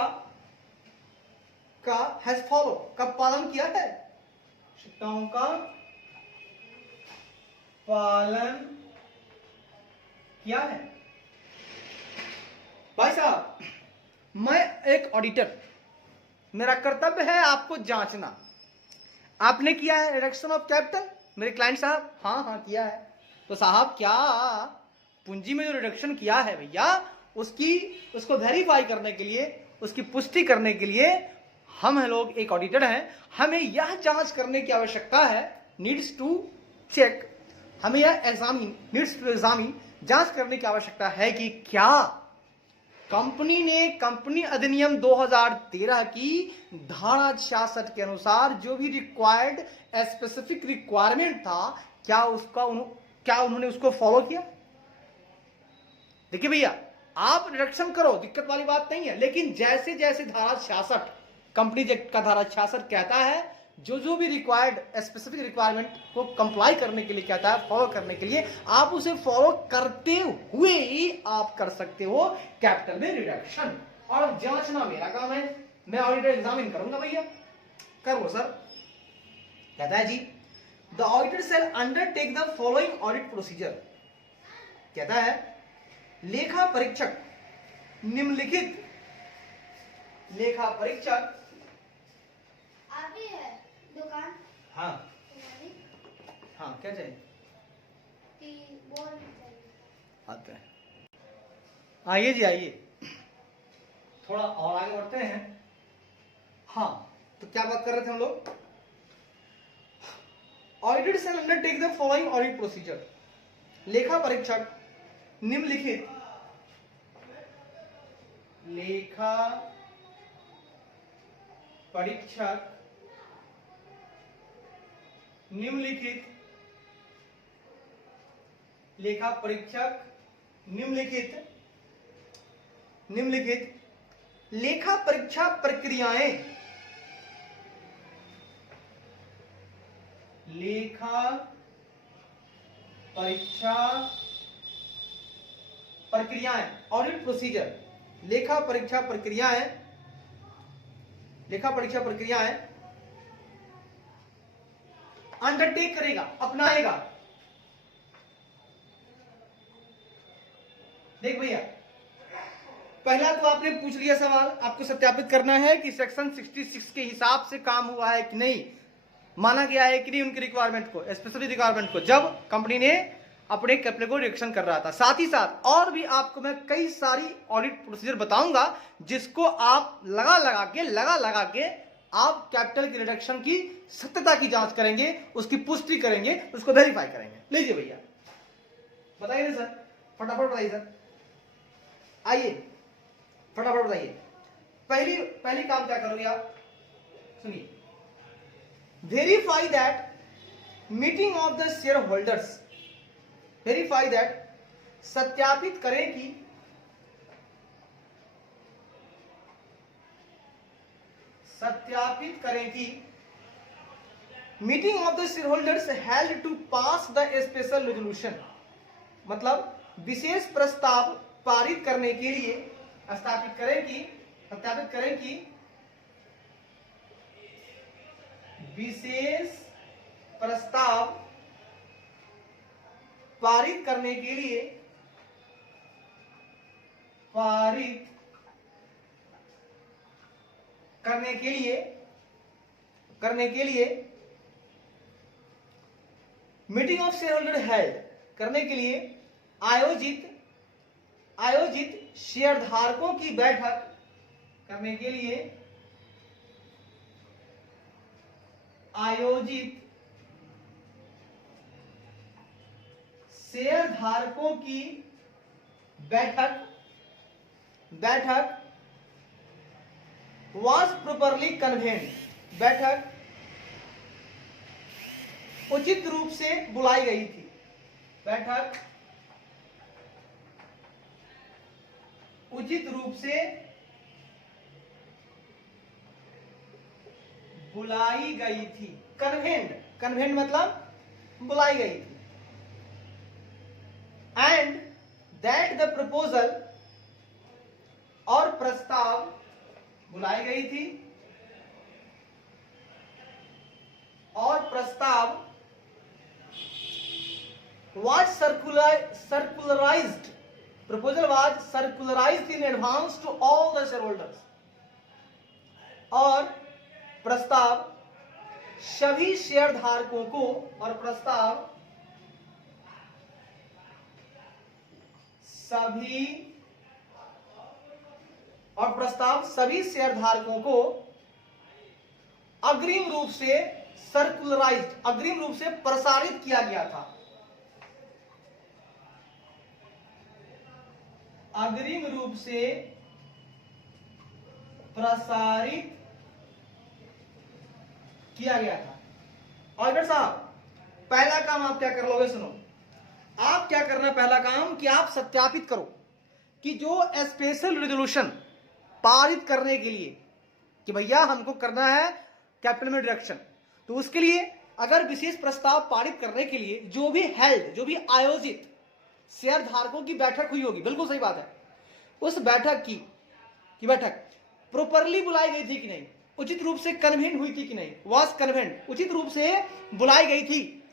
हैज फॉलो का पालन किया है, आवश्यकताओं का पालन किया है। भाई साहब, मैं एक ऑडिटर, मेरा कर्तव्य है आपको जांचना। आपने किया है रिडक्शन ऑफ कैपिटल मेरे क्लाइंट साहब? हाँ हाँ किया है। तो साहब क्या पूंजी में जो रिडक्शन किया है भैया, उसको वेरीफाई करने के लिए, उसकी पुष्टि करने के लिए हम लोग एक ऑडिटर हैं, हमें यह जांच करने की आवश्यकता है, नीड्स टू चेक, हमें यह एग्जामिन जांच करने की आवश्यकता है कि क्या कंपनी ने कंपनी अधिनियम 2013 की धारा 66 के अनुसार जो भी रिक्वायर्ड स्पेसिफिक रिक्वायरमेंट था, क्या उन्होंने उसको फॉलो किया। देखिए भैया, आप रिडक्शन करो, दिक्कत वाली बात नहीं है, लेकिन जैसे जैसे धारा 66 कंपनी एक्ट का धारा 66 कहता है, जो भी रिक्वायर्ड स्पेसिफिक रिक्वायरमेंट को कंप्लाई करने के लिए कहता है, फॉलो करने के लिए, आप उसे फॉलो करते हुए ही आप कर सकते हो कैपिटल में रिडक्शन। और जांचना मेरा काम है, मैं ऑडिटर एग्जामिन करूंगा भैया, कर लो सर। कहता है जी, the auditor shall undertake the following audit procedure. कहता है लेखा परीक्षक निम्नलिखित लेखा परीक्षक अभी है दुकान। हाँ हाँ, क्या चाहिए? बोल चाहिए। आते हैं, आइए जी आइए, थोड़ा और आगे बढ़ते हैं। हाँ, तो क्या बात कर रहे थे हम लोग? Auditor shall undertake the following audit procedure. लेखा परीक्षक निम्नलिखित लेखा परीक्षक निम्नलिखित लेखा परीक्षक निम्नलिखित लेखा परीक्षा प्रक्रियाएं लेखा परीक्षा प्रक्रियाएं ऑडिट प्रोसीजर लेखा परीक्षा प्रक्रियाएं अंडरटेक करेगा, अपनाएगा। देख भैया, पहला तो आपने पूछ लिया सवाल, आपको सत्यापित करना है कि सेक्शन 66 के हिसाब से काम हुआ है कि नहीं, माना गया है कि नहीं उनकी रिक्वायरमेंट को, स्पेशली रिक्वायरमेंट को, जब कंपनी ने अपने कैपिटल को रिडक्शन कर रहा था। साथ ही साथ और भी आपको मैं कई सारी ऑडिट प्रोसीजर बताऊंगा, जिसको आप लगा लगा के आप कैपिटल की रिडक्शन की सत्यता की जांच करेंगे, उसकी पुष्टि करेंगे, उसको वेरीफाई करेंगे। लीजिए भैया, बताइए सर, फटाफट बताइए सर, आइए फटाफट बताइए। पहली काम क्या करोगे आप, सुनिए। Verify that meeting of the share holders, verify that सत्यापित करें कि meeting of the share holders held to pass the special resolution, मतलब विशेष प्रस्ताव पारित करने के लिए सत्यापित करें कि विशेष प्रस्ताव पारित करने के लिए पारित करने के लिए meeting of share holder held करने के लिए आयोजित शेयरधारकों की बैठक करने के लिए आयोजित शेयरधारकों की बैठक was properly convened, बैठक उचित रूप से बुलाई गई थी। बैठक उचित रूप से बुलाई गई थी। कन्वेंड मतलब बुलाई गई थी। एंड दैट द प्रपोजल, और प्रस्ताव बुलाई गई थी और प्रस्ताव was circularized, proposal was circularized in advance to all the shareholders, और प्रस्ताव सभी शेयरधारकों को, और प्रस्ताव सभी शेयरधारकों को अग्रिम रूप से प्रसारित किया गया था। अग्रिम रूप से प्रसारित किया गया था। और डॉक्टर साहब, पहला काम आप क्या कर लोगे? सुनो, आप क्या करना, पहला काम कि आप सत्यापित करो कि जो स्पेशल रेजोल्यूशन पारित करने के लिए कि भैया हमको करना है कैपिटल में डिडक्शन, तो उसके लिए अगर विशेष प्रस्ताव पारित करने के लिए जो भी आयोजित शेयरधारकों की बैठक हुई होगी, बिल्कुल सही बात है, उस बैठक की बैठक प्रॉपरली बुलाई गई थी कि नहीं, उचित रूप से कन्वेंट हुई थी कि नहीं, वाज कन्वेंट, उचित रूप से बुलाई गई थी,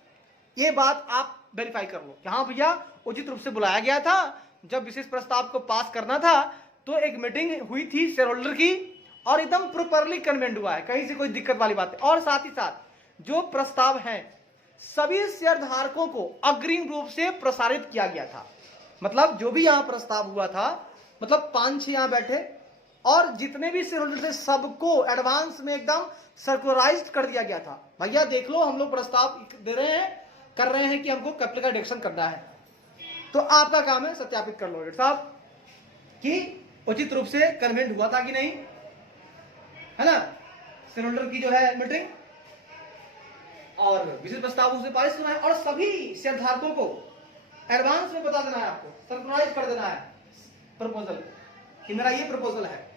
ये बात आप वेरीफाई कर लो कि हाँ भैया उचित रूप से बुलाया गया था। जब विशेष प्रस्ताव को पास करना था तो एक मीटिंग हुई थी शेयर होल्डर की और एकदम प्रॉपरली कन्वेंट हुआ है, कहीं से कोई दिक्कत वाली बात है। और साथ ही साथ जो प्रस्ताव है सभी शेयरधारकों को अग्रिम रूप से प्रसारित किया गया था। मतलब जो भी यहां प्रस्ताव हुआ था, मतलब 5-6 यहां बैठे और जितने भी शेयर होल्डर थे सबको एडवांस में एकदम सर्कुलराइज्ड कर दिया गया था। भैया देख लो, हम लोग प्रस्ताव दे रहे हैं, कर रहे हैं कि हमको कैपिटल का डिडक्शन करना है, तो आपका काम है सत्यापित कर लो साहब कि उचित रूप से कन्वेंट हुआ था कि नहीं, है ना, शेयर होल्डर की जो है मीटिंग, और विशेष प्रस्ताव उसे पारित करना है और सभी शेयरधारकों को एडवांस में बता देना है, आपको सर्कुलराइज कर देना है प्रपोजल कि मेरा ये प्रपोजल है,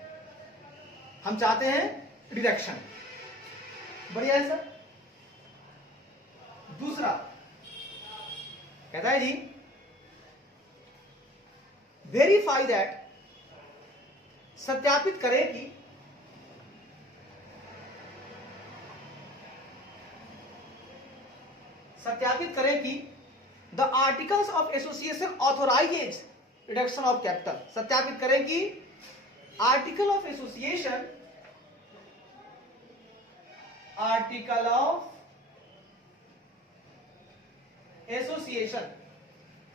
हम चाहते हैं डिडक्शन। बढ़िया है सर। दूसरा कहता है जी, वेरीफाई दैट, सत्यापित करें कि the articles of association authorises reduction of capital. सत्यापित करें कि आर्टिकल ऑफ एसोसिएशन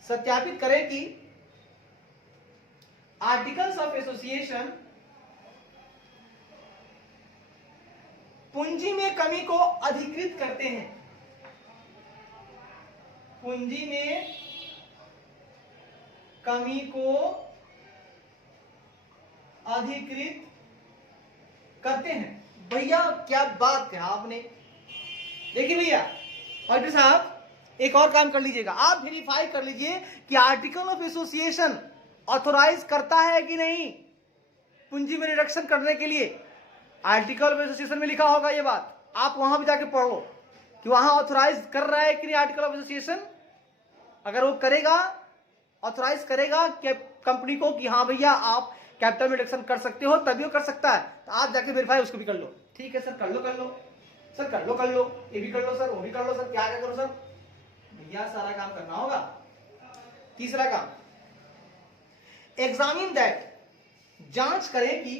सत्यापित करें कि आर्टिकल्स ऑफ एसोसिएशन पूंजी में कमी को अधिकृत करते हैं। पूंजी में कमी को अधिकृत करते हैं। भैया क्या बात कहा आपने। देखिए भैया ऑडिटर साहब, एक और काम कर लीजिएगा, आप वेरीफाई कर लीजिए कि आर्टिकल ऑफ एसोसिएशन ऑथोराइज करता है कि नहीं पूंजी में रिडक्शन करने के लिए। आर्टिकल ऑफ एसोसिएशन में लिखा होगा ये बात, आप वहां भी जाके पढ़ो कि वहां ऑथोराइज कर रहा है कि नहीं आर्टिकल ऑफ एसोसिएशन। अगर वो करेगा, ऑथोराइज करेगा कंपनी को कि हाँ भैया आप कैपिटल में रिडक्शन कर सकते हो, तभी वो कर सकता है, तो आप जाके वेरीफाई उसको भी कर लो। ठीक है सर, कर लो सर, कर लो, ये भी कर लो सर, वो भी कर लो सर, क्या करो सर, भैया सारा काम करना होगा। तीसरा काम, एग्जामिन दैट जांच करें कि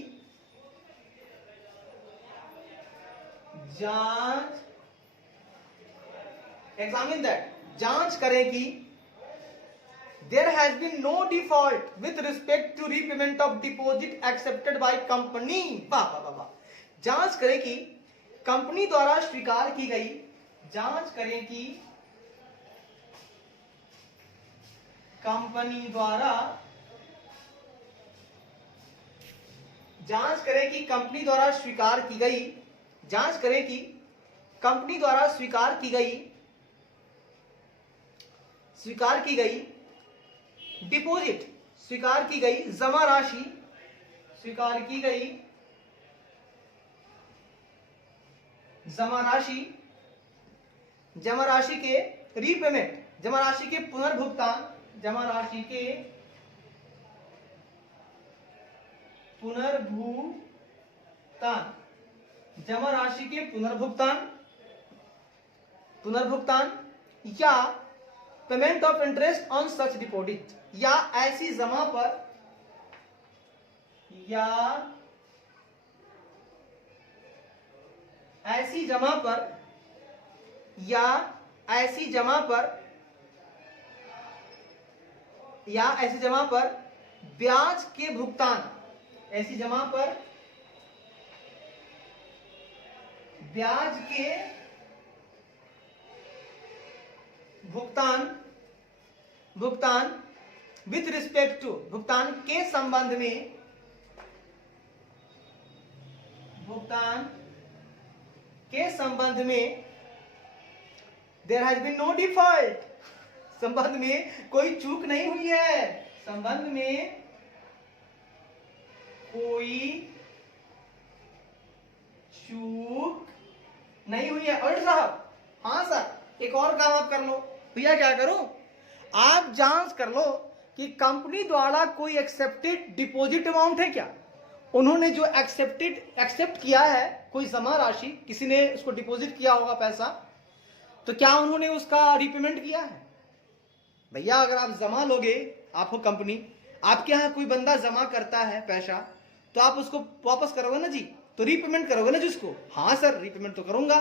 एग्जामिन दैट, जांच करें कि there has been no default with respect to repayment of deposit accepted by company. वाह वाह वाह वाह। जांच करें कि कंपनी द्वारा स्वीकार की गई, जांच करें कि कंपनी द्वारा, जांच करें कि कंपनी द्वारा स्वीकार की गई, जांच करें कि कंपनी द्वारा स्वीकार की गई डिपॉजिट, स्वीकार की गई जमा राशि, स्वीकार की गई जमा राशि के रीपेमेंट, जमा राशि के पुनर्भुगतान, जमा राशि के पुनर्भुगतान, जमा राशि के पुनर्भुगतान या payment of interest on such deposit, या ऐसी जमा पर, या ऐसी जमा पर, या ऐसी जमा पर, या ऐसी जमा पर ब्याज के भुगतान, ऐसी जमा पर ब्याज के भुगतान विथ रिस्पेक्ट टू, भुगतान के संबंध में, भुगतान के संबंध में there has been no default, संबंध में कोई चूक नहीं हुई है, संबंध में कोई चूक नहीं हुई है। और साहब, हाँ सर, एक और काम आप कर लो भैया। क्या करो, आप जांच कर लो कि कंपनी द्वारा कोई एक्सेप्टेड डिपॉजिट अमाउंट है क्या, उन्होंने जो एक्सेप्ट किया है कोई जमा राशि, किसी ने उसको डिपॉजिट किया होगा पैसा, तो क्या उन्होंने उसका रीपेमेंट किया है? भैया अगर आप जमा लोगे, आपको कंपनी, आपके यहां कोई बंदा जमा करता है पैसा, तो आप उसको वापस करोगे ना जी, तो रीपेमेंट करोगे ना जिसको? हाँ सर, रीपेमेंट तो करूंगा,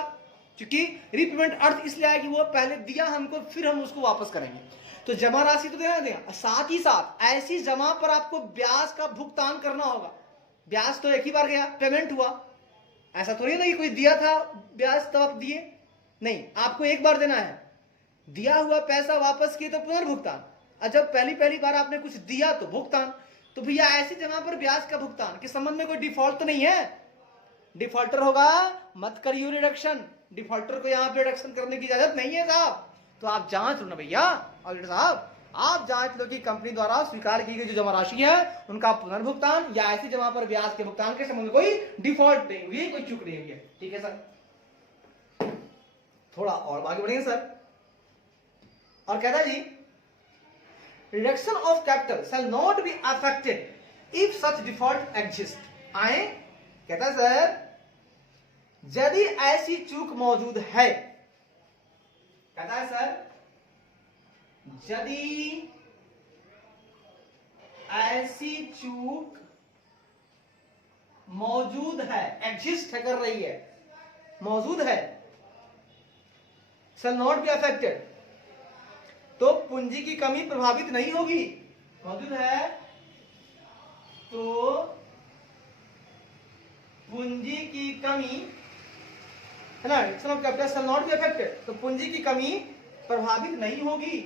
क्योंकि रीपेमेंट अर्थ इसलिए है कि वो पहले दिया हमको, फिर हम उसको वापस करेंगे। तो जमा राशि तो देना देगा, साथ ही साथ ऐसी जमा पर आपको ब्याज का भुगतान करना होगा। ब्याज तो एक ही बार गया, पेमेंट हुआ, ऐसा थोड़ी ना कि कोई दिया था ब्याज तब आप दिए, नहीं, आपको एक बार देना है। दिया हुआ पैसा वापस किए तो पुनर्भुगतान, और जब पहली बार आपने कुछ दिया तो भुगतान। तो भैया ऐसी जमा पर ब्याज का भुगतान के संबंध में कोई डिफॉल्ट तो नहीं है। डिफॉल्टर होगा मत करिए रिडक्शन, डिफॉल्टर को यहां पे रिडक्शन करने की इजाजत नहीं है साहब। तो आप जांच लो ना भैया, ऑडिटर साहब, आप जांच लो कि कंपनी द्वारा स्वीकार की गई जो जमा राशि है उनका पुनर्भुगतान या ऐसी जमा पर ब्याज के भुगतान के संबंध में कोई डिफॉल्ट नहीं हुई, कोई चूक नहीं हुई है। ठीक है सर, थोड़ा और आगे बढ़ेंगे सर। और कहता जी, reduction of capital shall not be affected if such default exist. आए, कहता सर, यदि ऐसी चूक मौजूद है, कहता है सर, यदि ऐसी चूक मौजूद है, एग्जिस्ट है, कर रही है, मौजूद है, शैल नॉट बी अफेक्टेड, तो पूंजी की कमी प्रभावित नहीं होगी। मौजूद है तो पूंजी की कमी, है ना, reduction of capital shall not be affected, तो पूंजी की कमी प्रभावित नहीं होगी।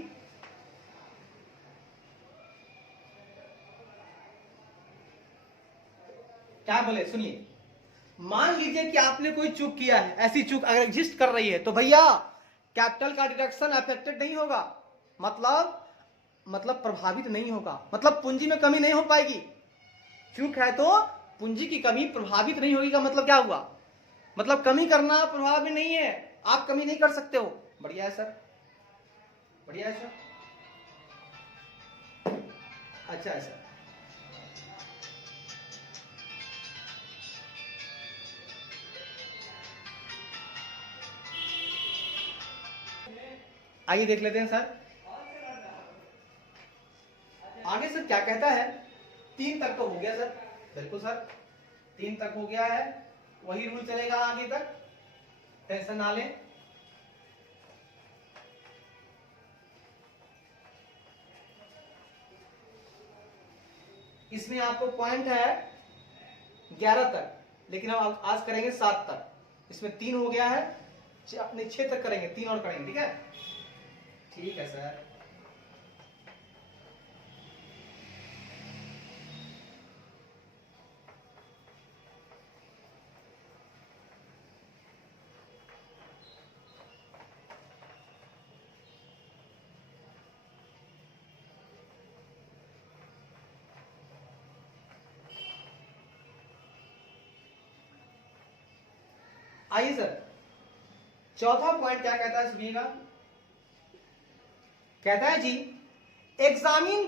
क्या बोले, सुनिए, मान लीजिए कि आपने कोई चूक किया है, ऐसी चूक अगर एग्जिस्ट कर रही है तो भैया कैपिटल का डिडक्शन अफेक्टेड नहीं होगा, मतलब प्रभावित नहीं होगा, मतलब पूंजी में कमी नहीं हो पाएगी। चूक है तो पूंजी की कमी प्रभावित नहीं होगी का मतलब क्या हुआ, मतलब कमी करना प्रभाव में नहीं है, आप कमी नहीं कर सकते हो। बढ़िया है सर, बढ़िया है सर, अच्छा है सर। आइए देख लेते हैं सर आगे सर क्या कहता है। 3 तक तो हो गया सर, बिल्कुल सर, 3 तक हो गया है, वही रूल चलेगा आगे तक, टेंशन ना लें। इसमें आपको पॉइंट है 11 तक, लेकिन हम आज करेंगे 7 तक। इसमें 3 हो गया है, अपने 6 तक करेंगे, 3 और करेंगे, ठीक है? ठीक है सर। आइए सर, चौथा पॉइंट क्या कहता है, सुनिएगा। कहता है जी, examine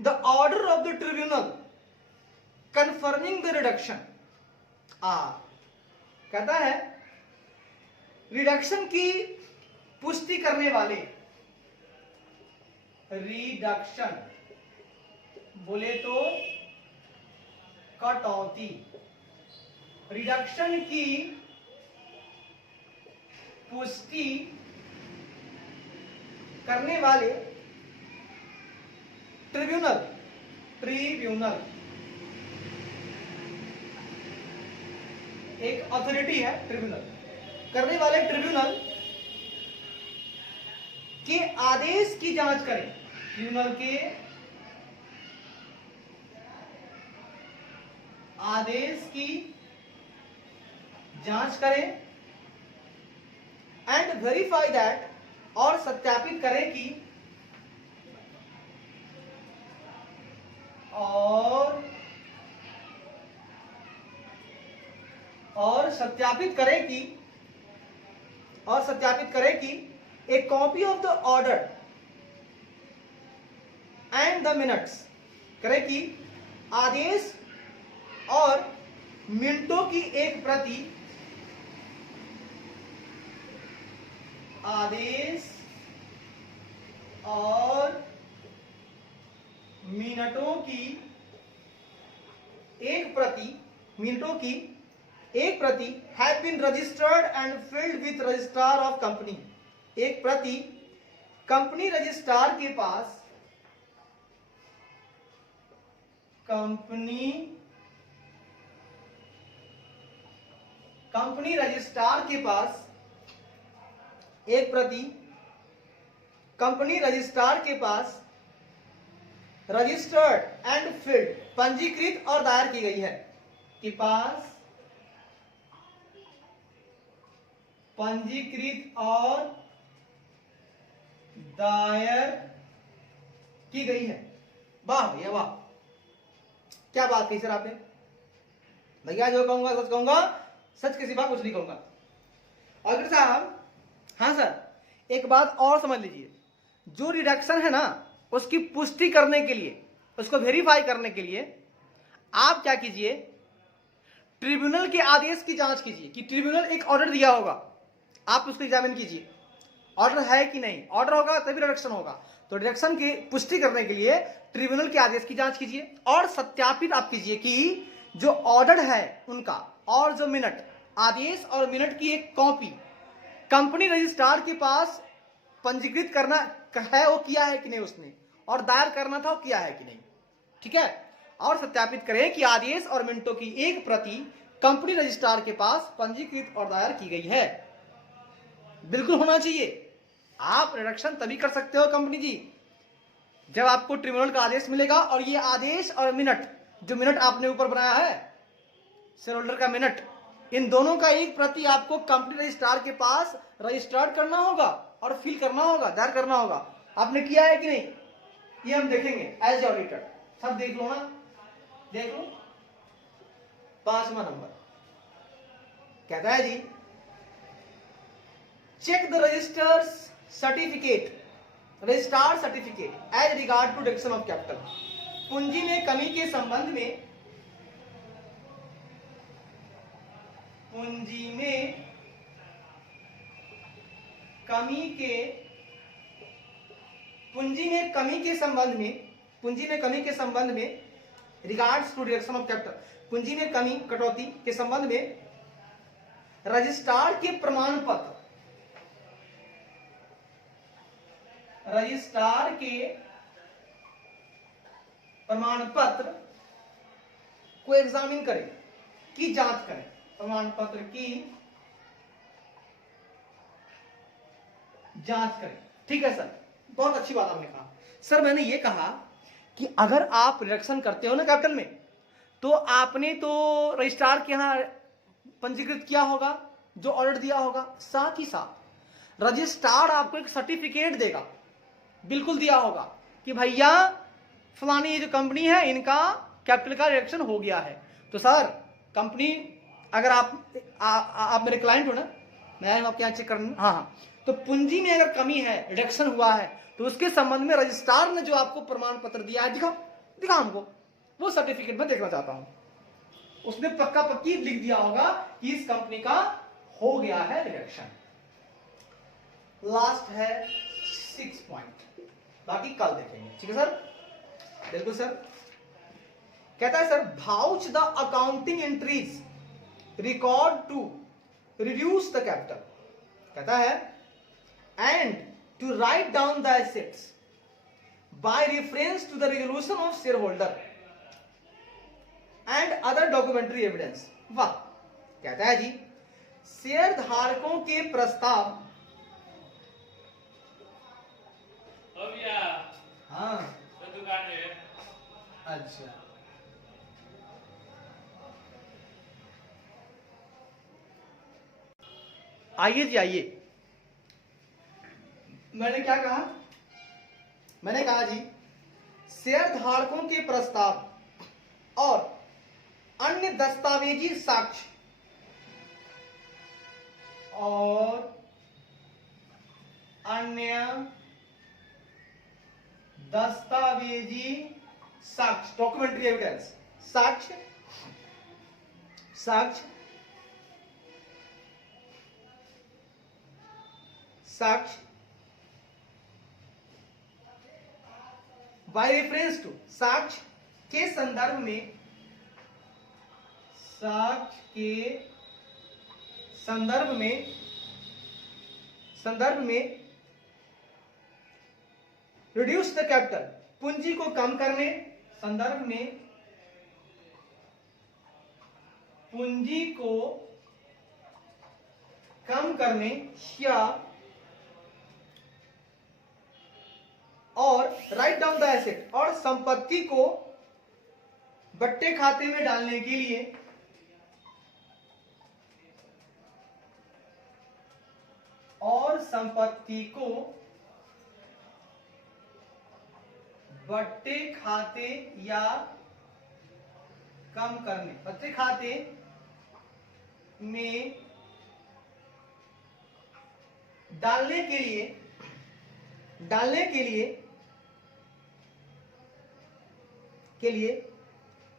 the order of the tribunal confirming the reduction. कहता है रिडक्शन की पुष्टि करने वाले, रिडक्शन बोले तो कटौती, रिडक्शन की पुष्टि करने वाले ट्रिब्यूनल, ट्रिब्यूनल एक अथॉरिटी है, ट्रिब्यूनल करने वाले ट्रिब्यूनल के आदेश की जांच करें, ट्रिब्यूनल के आदेश की जांच करें, एंड वेरीफाई दैट, और सत्यापित करें कि, और सत्यापित करें कि ए copy of the order and the minutes, करें कि आदेश और मिनटों की एक प्रति, आदेश और मिनटों की एक प्रति have been registered and filed with registrar of company, एक प्रति कंपनी रजिस्ट्रार के पास, कंपनी रजिस्ट्रार के पास, एक प्रति कंपनी रजिस्ट्रार के पास रजिस्टर्ड एंड फिल्ड, पंजीकृत और दायर की गई है, के पास पंजीकृत और दायर की गई है। वाह भैया वाह, क्या बात कही सर आपने भैया, जो कहूंगा सच कहूंगा, सच के सिवा कुछ नहीं कहूंगा। और साहब, हाँ सर, एक बात और समझ लीजिए, जो रिडक्शन है ना, उसकी पुष्टि करने के लिए, उसको वेरीफाई करने के लिए आप क्या कीजिए, ट्रिब्यूनल के आदेश की जांच कीजिए कि ट्रिब्यूनल एक ऑर्डर दिया होगा, आप उसको एग्जामिन कीजिए, ऑर्डर है कि नहीं, ऑर्डर होगा तभी रिडक्शन होगा। तो रिडक्शन की पुष्टि करने के लिए ट्रिब्यूनल के आदेश की जांच कीजिए और सत्यापित आप कीजिए कि जो ऑर्डर है उनका और जो मिनट, आदेश और मिनट की एक कॉपी कंपनी रजिस्ट्रार के पास पंजीकृत करना है, वो किया है कि नहीं उसने, और दायर करना था वो किया है कि नहीं, ठीक है। और सत्यापित करें कि आदेश और मिनटों की एक प्रति कंपनी रजिस्ट्रार के पास पंजीकृत और दायर की गई है, बिल्कुल होना चाहिए। आप रिडक्शन तभी कर सकते हो कंपनी जी जब आपको ट्रिब्यूनल का आदेश मिलेगा, और ये आदेश और मिनट, जो मिनट आपने ऊपर बनाया है शेयर होल्डर का मिनट, इन दोनों का एक प्रति आपको कंपनी रजिस्ट्रार के पास रजिस्टर्ड करना होगा और फिल करना होगा, दायर करना होगा। आपने किया है कि नहीं, ये हम देखेंगे एज ऑडिटर। सब देख लो ना, देख लो। 5वां नंबर कहता है जी, check the registers certificate, registrar certificate as regard to deduction of capital. पूंजी में कमी के संबंध में, पूंजी में कमी के संबंध में पूंजी में कमी के संबंध में, regards to reduction of capital, पूंजी में कमी कटौती के संबंध में रजिस्ट्रार के प्रमाण पत्र, रजिस्ट्रार के प्रमाण पत्र को एग्जामिन करें, की जांच करें, प्रमाण पत्र की जांच करें। ठीक है सर, बहुत अच्छी बात आपने कहा। सर मैंने ये कहा कि अगर आप रिडक्शन करते हो ना कैपिटल में, तो आपने तो रजिस्ट्रार के यहां पंजीकृत किया होगा, जो ऑर्डर दिया होगा, साथ ही साथ रजिस्ट्रार आपको एक सर्टिफिकेट देगा, बिल्कुल दिया होगा कि भैया फलानी ये जो कंपनी है इनका कैपिटल का रिडक्शन हो गया है। तो सर कंपनी, अगर आप मेरे क्लाइंट हो ना, मैं आपके यहाँ चेक करना, हाँ, तो पूंजी में अगर कमी है, रिडक्शन हुआ है, तो उसके संबंध में रजिस्ट्रार ने जो आपको प्रमाण पत्र दिया है, दिखा हमको, वो सर्टिफिकेट मैं देखना चाहता हूं। उसने पक्का पक्की लिख दिया होगा कि इस कंपनी का हो गया है रिडक्शन। लास्ट है 6 पॉइंट, बाकी कल देखेंगे। ठीक है सर, बिल्कुल सर। कहता है sir, vouch the accounting entries record to reduce the capital, कहता है and to write down the assets by reference to the resolution of share holder and other documentary evidence. वाह, कहता है जी शेयर धारकों के प्रस्ताव, हाँ तो दुकान है। अच्छा, आइए जी आइए। मैंने क्या कहा? मैंने कहा जी शेयर धारकों के प्रस्ताव और अन्य दस्तावेजी साक्ष्य और अन्य दस्तावेजी साक्ष्य, डॉक्यूमेंट्री एविडेंस, साक्ष्य साक्ष्य साक्ष्य बाय रेफरेंस टू, साक्ष्य के संदर्भ में, साक्ष्य के संदर्भ में रिड्यूस द कैपिटल, पूंजी को कम करने, संदर्भ में पूंजी को कम करने या और राइट डाउन द एसेट, और संपत्ति को बट्टे खाते में डालने के लिए, और संपत्ति को बट्टे खाते या कम करने, बट्टे खाते में डालने के लिए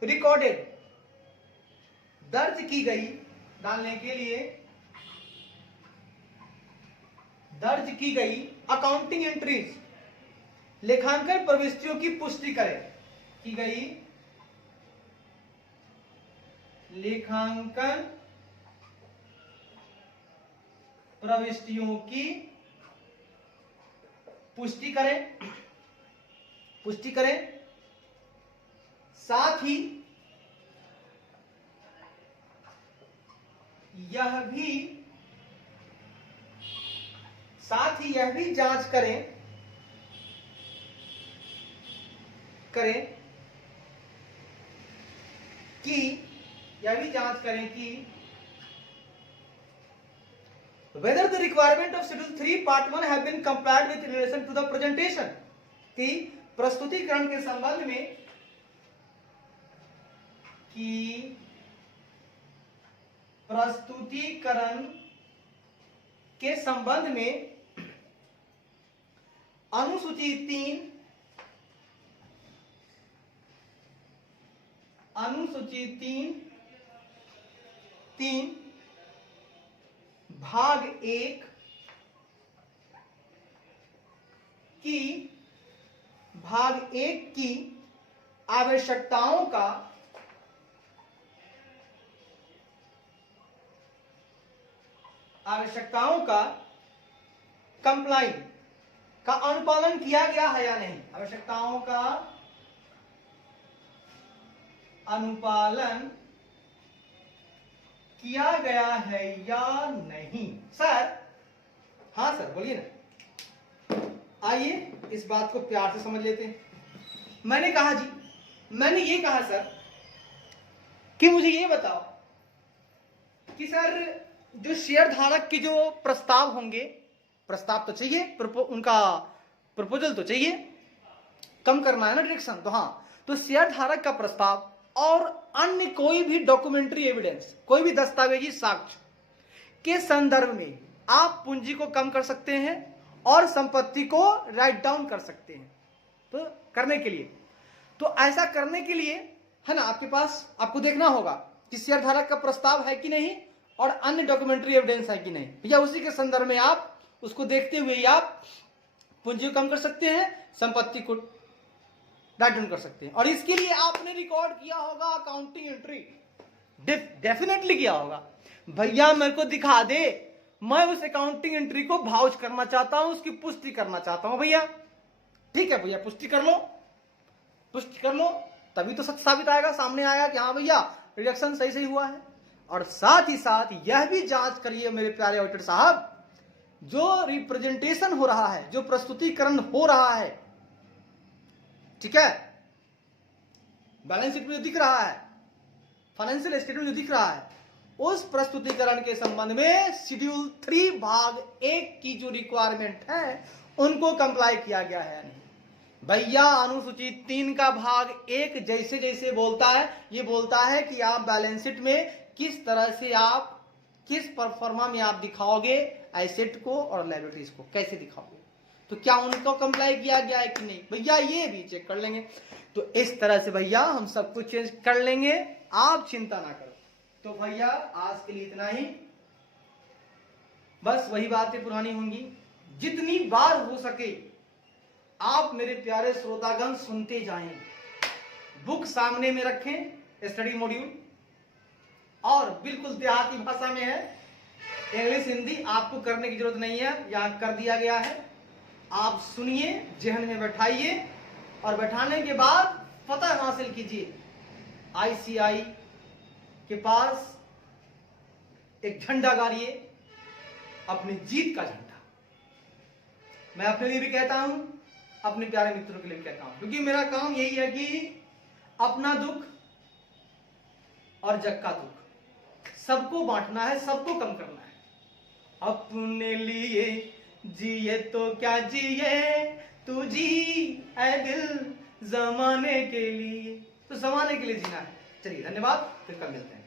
रिकॉर्डेड, दर्ज की गई, डालने के लिए दर्ज की गई अकाउंटिंग एंट्रीज, लेखांकन प्रविष्टियों की पुष्टि करें, की गई लेखांकन प्रविष्टियों की पुष्टि करें, साथ ही यह भी जांच करें कि whether the requirement of schedule 3 part 1 have been complied with in relation to the presentation, कि प्रस्तुतिकरण के संबंध में, कि प्रस्तुतिकरण के संबंध में अनुसूची 3 भाग 1 की भाग 1 की आवश्यकताओं का कंप्लाई का अनुपालन किया गया है या नहीं, आवश्यकताओं का अनुपालन किया गया है या नहीं। सर, हाँ सर बोलिए ना। आइए इस बात को प्यार से समझ लेते हैं। मैंने कहा जी, मैंने ये कहा सर कि मुझे ये बताओ कि सर जो शेयर धारक के जो प्रस्ताव होंगे, प्रस्ताव तो चाहिए, उनका प्रपोजल तो चाहिए, कम करना है ना डायरेक्शन, तो हाँ, तो शेयर धारक का प्रस्ताव और अन्य कोई भी डॉक्यूमेंट्री एविडेंस, कोई भी दस्तावेजी साक्ष्य के संदर्भ में आप पूंजी को कम कर सकते हैं और संपत्ति को राइट डाउन कर सकते हैं। तो करने के लिए, तो ऐसा करने के लिए है ना, आपके पास आपको देखना होगा कि शेयर धारक का प्रस्ताव है कि नहीं और अन्य डॉक्यूमेंट्री एविडेंस है कि नहीं, या उसी के संदर्भ में आप उसको देखते हुए ही आप पूंजी को कम कर सकते हैं, संपत्ति को राइट डाउन कर सकते हैं। और इसके लिए आपने रिकॉर्ड किया होगा अकाउंटिंग एंट्री, डेफिनेटली किया होगा। भैया मेरे को दिखा दे, मैं उस अकाउंटिंग एंट्री को भाउच करना चाहता हूं, उसकी पुष्टि करना चाहता हूं। भैया ठीक है, भैया पुष्टि कर लो, पुष्टि कर लो, तभी तो सत्य साबित आएगा, सामने आएगा कि हाँ भैया रिडक्शन सही सही हुआ है। और साथ ही साथ यह भी जांच करिए मेरे प्यारे ऑडिटर साहब, जो रिप्रेजेंटेशन हो रहा है, जो प्रस्तुतिकरण हो रहा है, ठीक है, बैलेंस शीट में जो दिख रहा है, फाइनेंशियल स्टेटमेंट जो दिख रहा है, उस प्रस्तुतिकरण के संबंध में शेड्यूल 3 भाग 1 की जो रिक्वायरमेंट है उनको कंप्लाई किया गया है या नहीं। भैया अनुसूची 3 का भाग 1 जैसे जैसे बोलता है, ये बोलता है कि आप बैलेंस शीट में किस तरह से आप किस परफॉर्मा में आप दिखाओगे एसेट को और लायबिलिटीज को, कैसे दिखाओगे, तो क्या उनको कंप्लाई किया गया है कि नहीं, भैया ये भी चेक कर लेंगे। तो इस तरह से भैया हम सब कुछ चेंज कर लेंगे, आप चिंता ना करो। तो भैया आज के लिए इतना ही, बस वही बातें पुरानी होंगी, जितनी बार हो सके आप मेरे प्यारे श्रोतागण सुनते जाएं, बुक सामने में रखें, स्टडी मॉड्यूल, और बिल्कुल देहाती भाषा में है, इंग्लिश हिंदी आपको करने की जरूरत नहीं है, यहां कर दिया गया है। आप सुनिए, जहन में बैठाइए, और बैठाने के बाद फतह हासिल कीजिए। आईसीआई के पास एक झंडा गाड़िए, अपनी जीत का झंडा। मैं अपने लिए भी कहता हूं, अपने प्यारे मित्रों के लिए भी कहता हूं, क्योंकि मेरा काम यही है कि अपना दुख और जग का दुख सबको बांटना है, सबको कम करना है। अपने लिए जिए तो क्या जिए, तू जी ऐ दिल जमाने के लिए, तो जमाने के लिए जीना है। चलिए धन्यवाद, फिर कल मिलते हैं।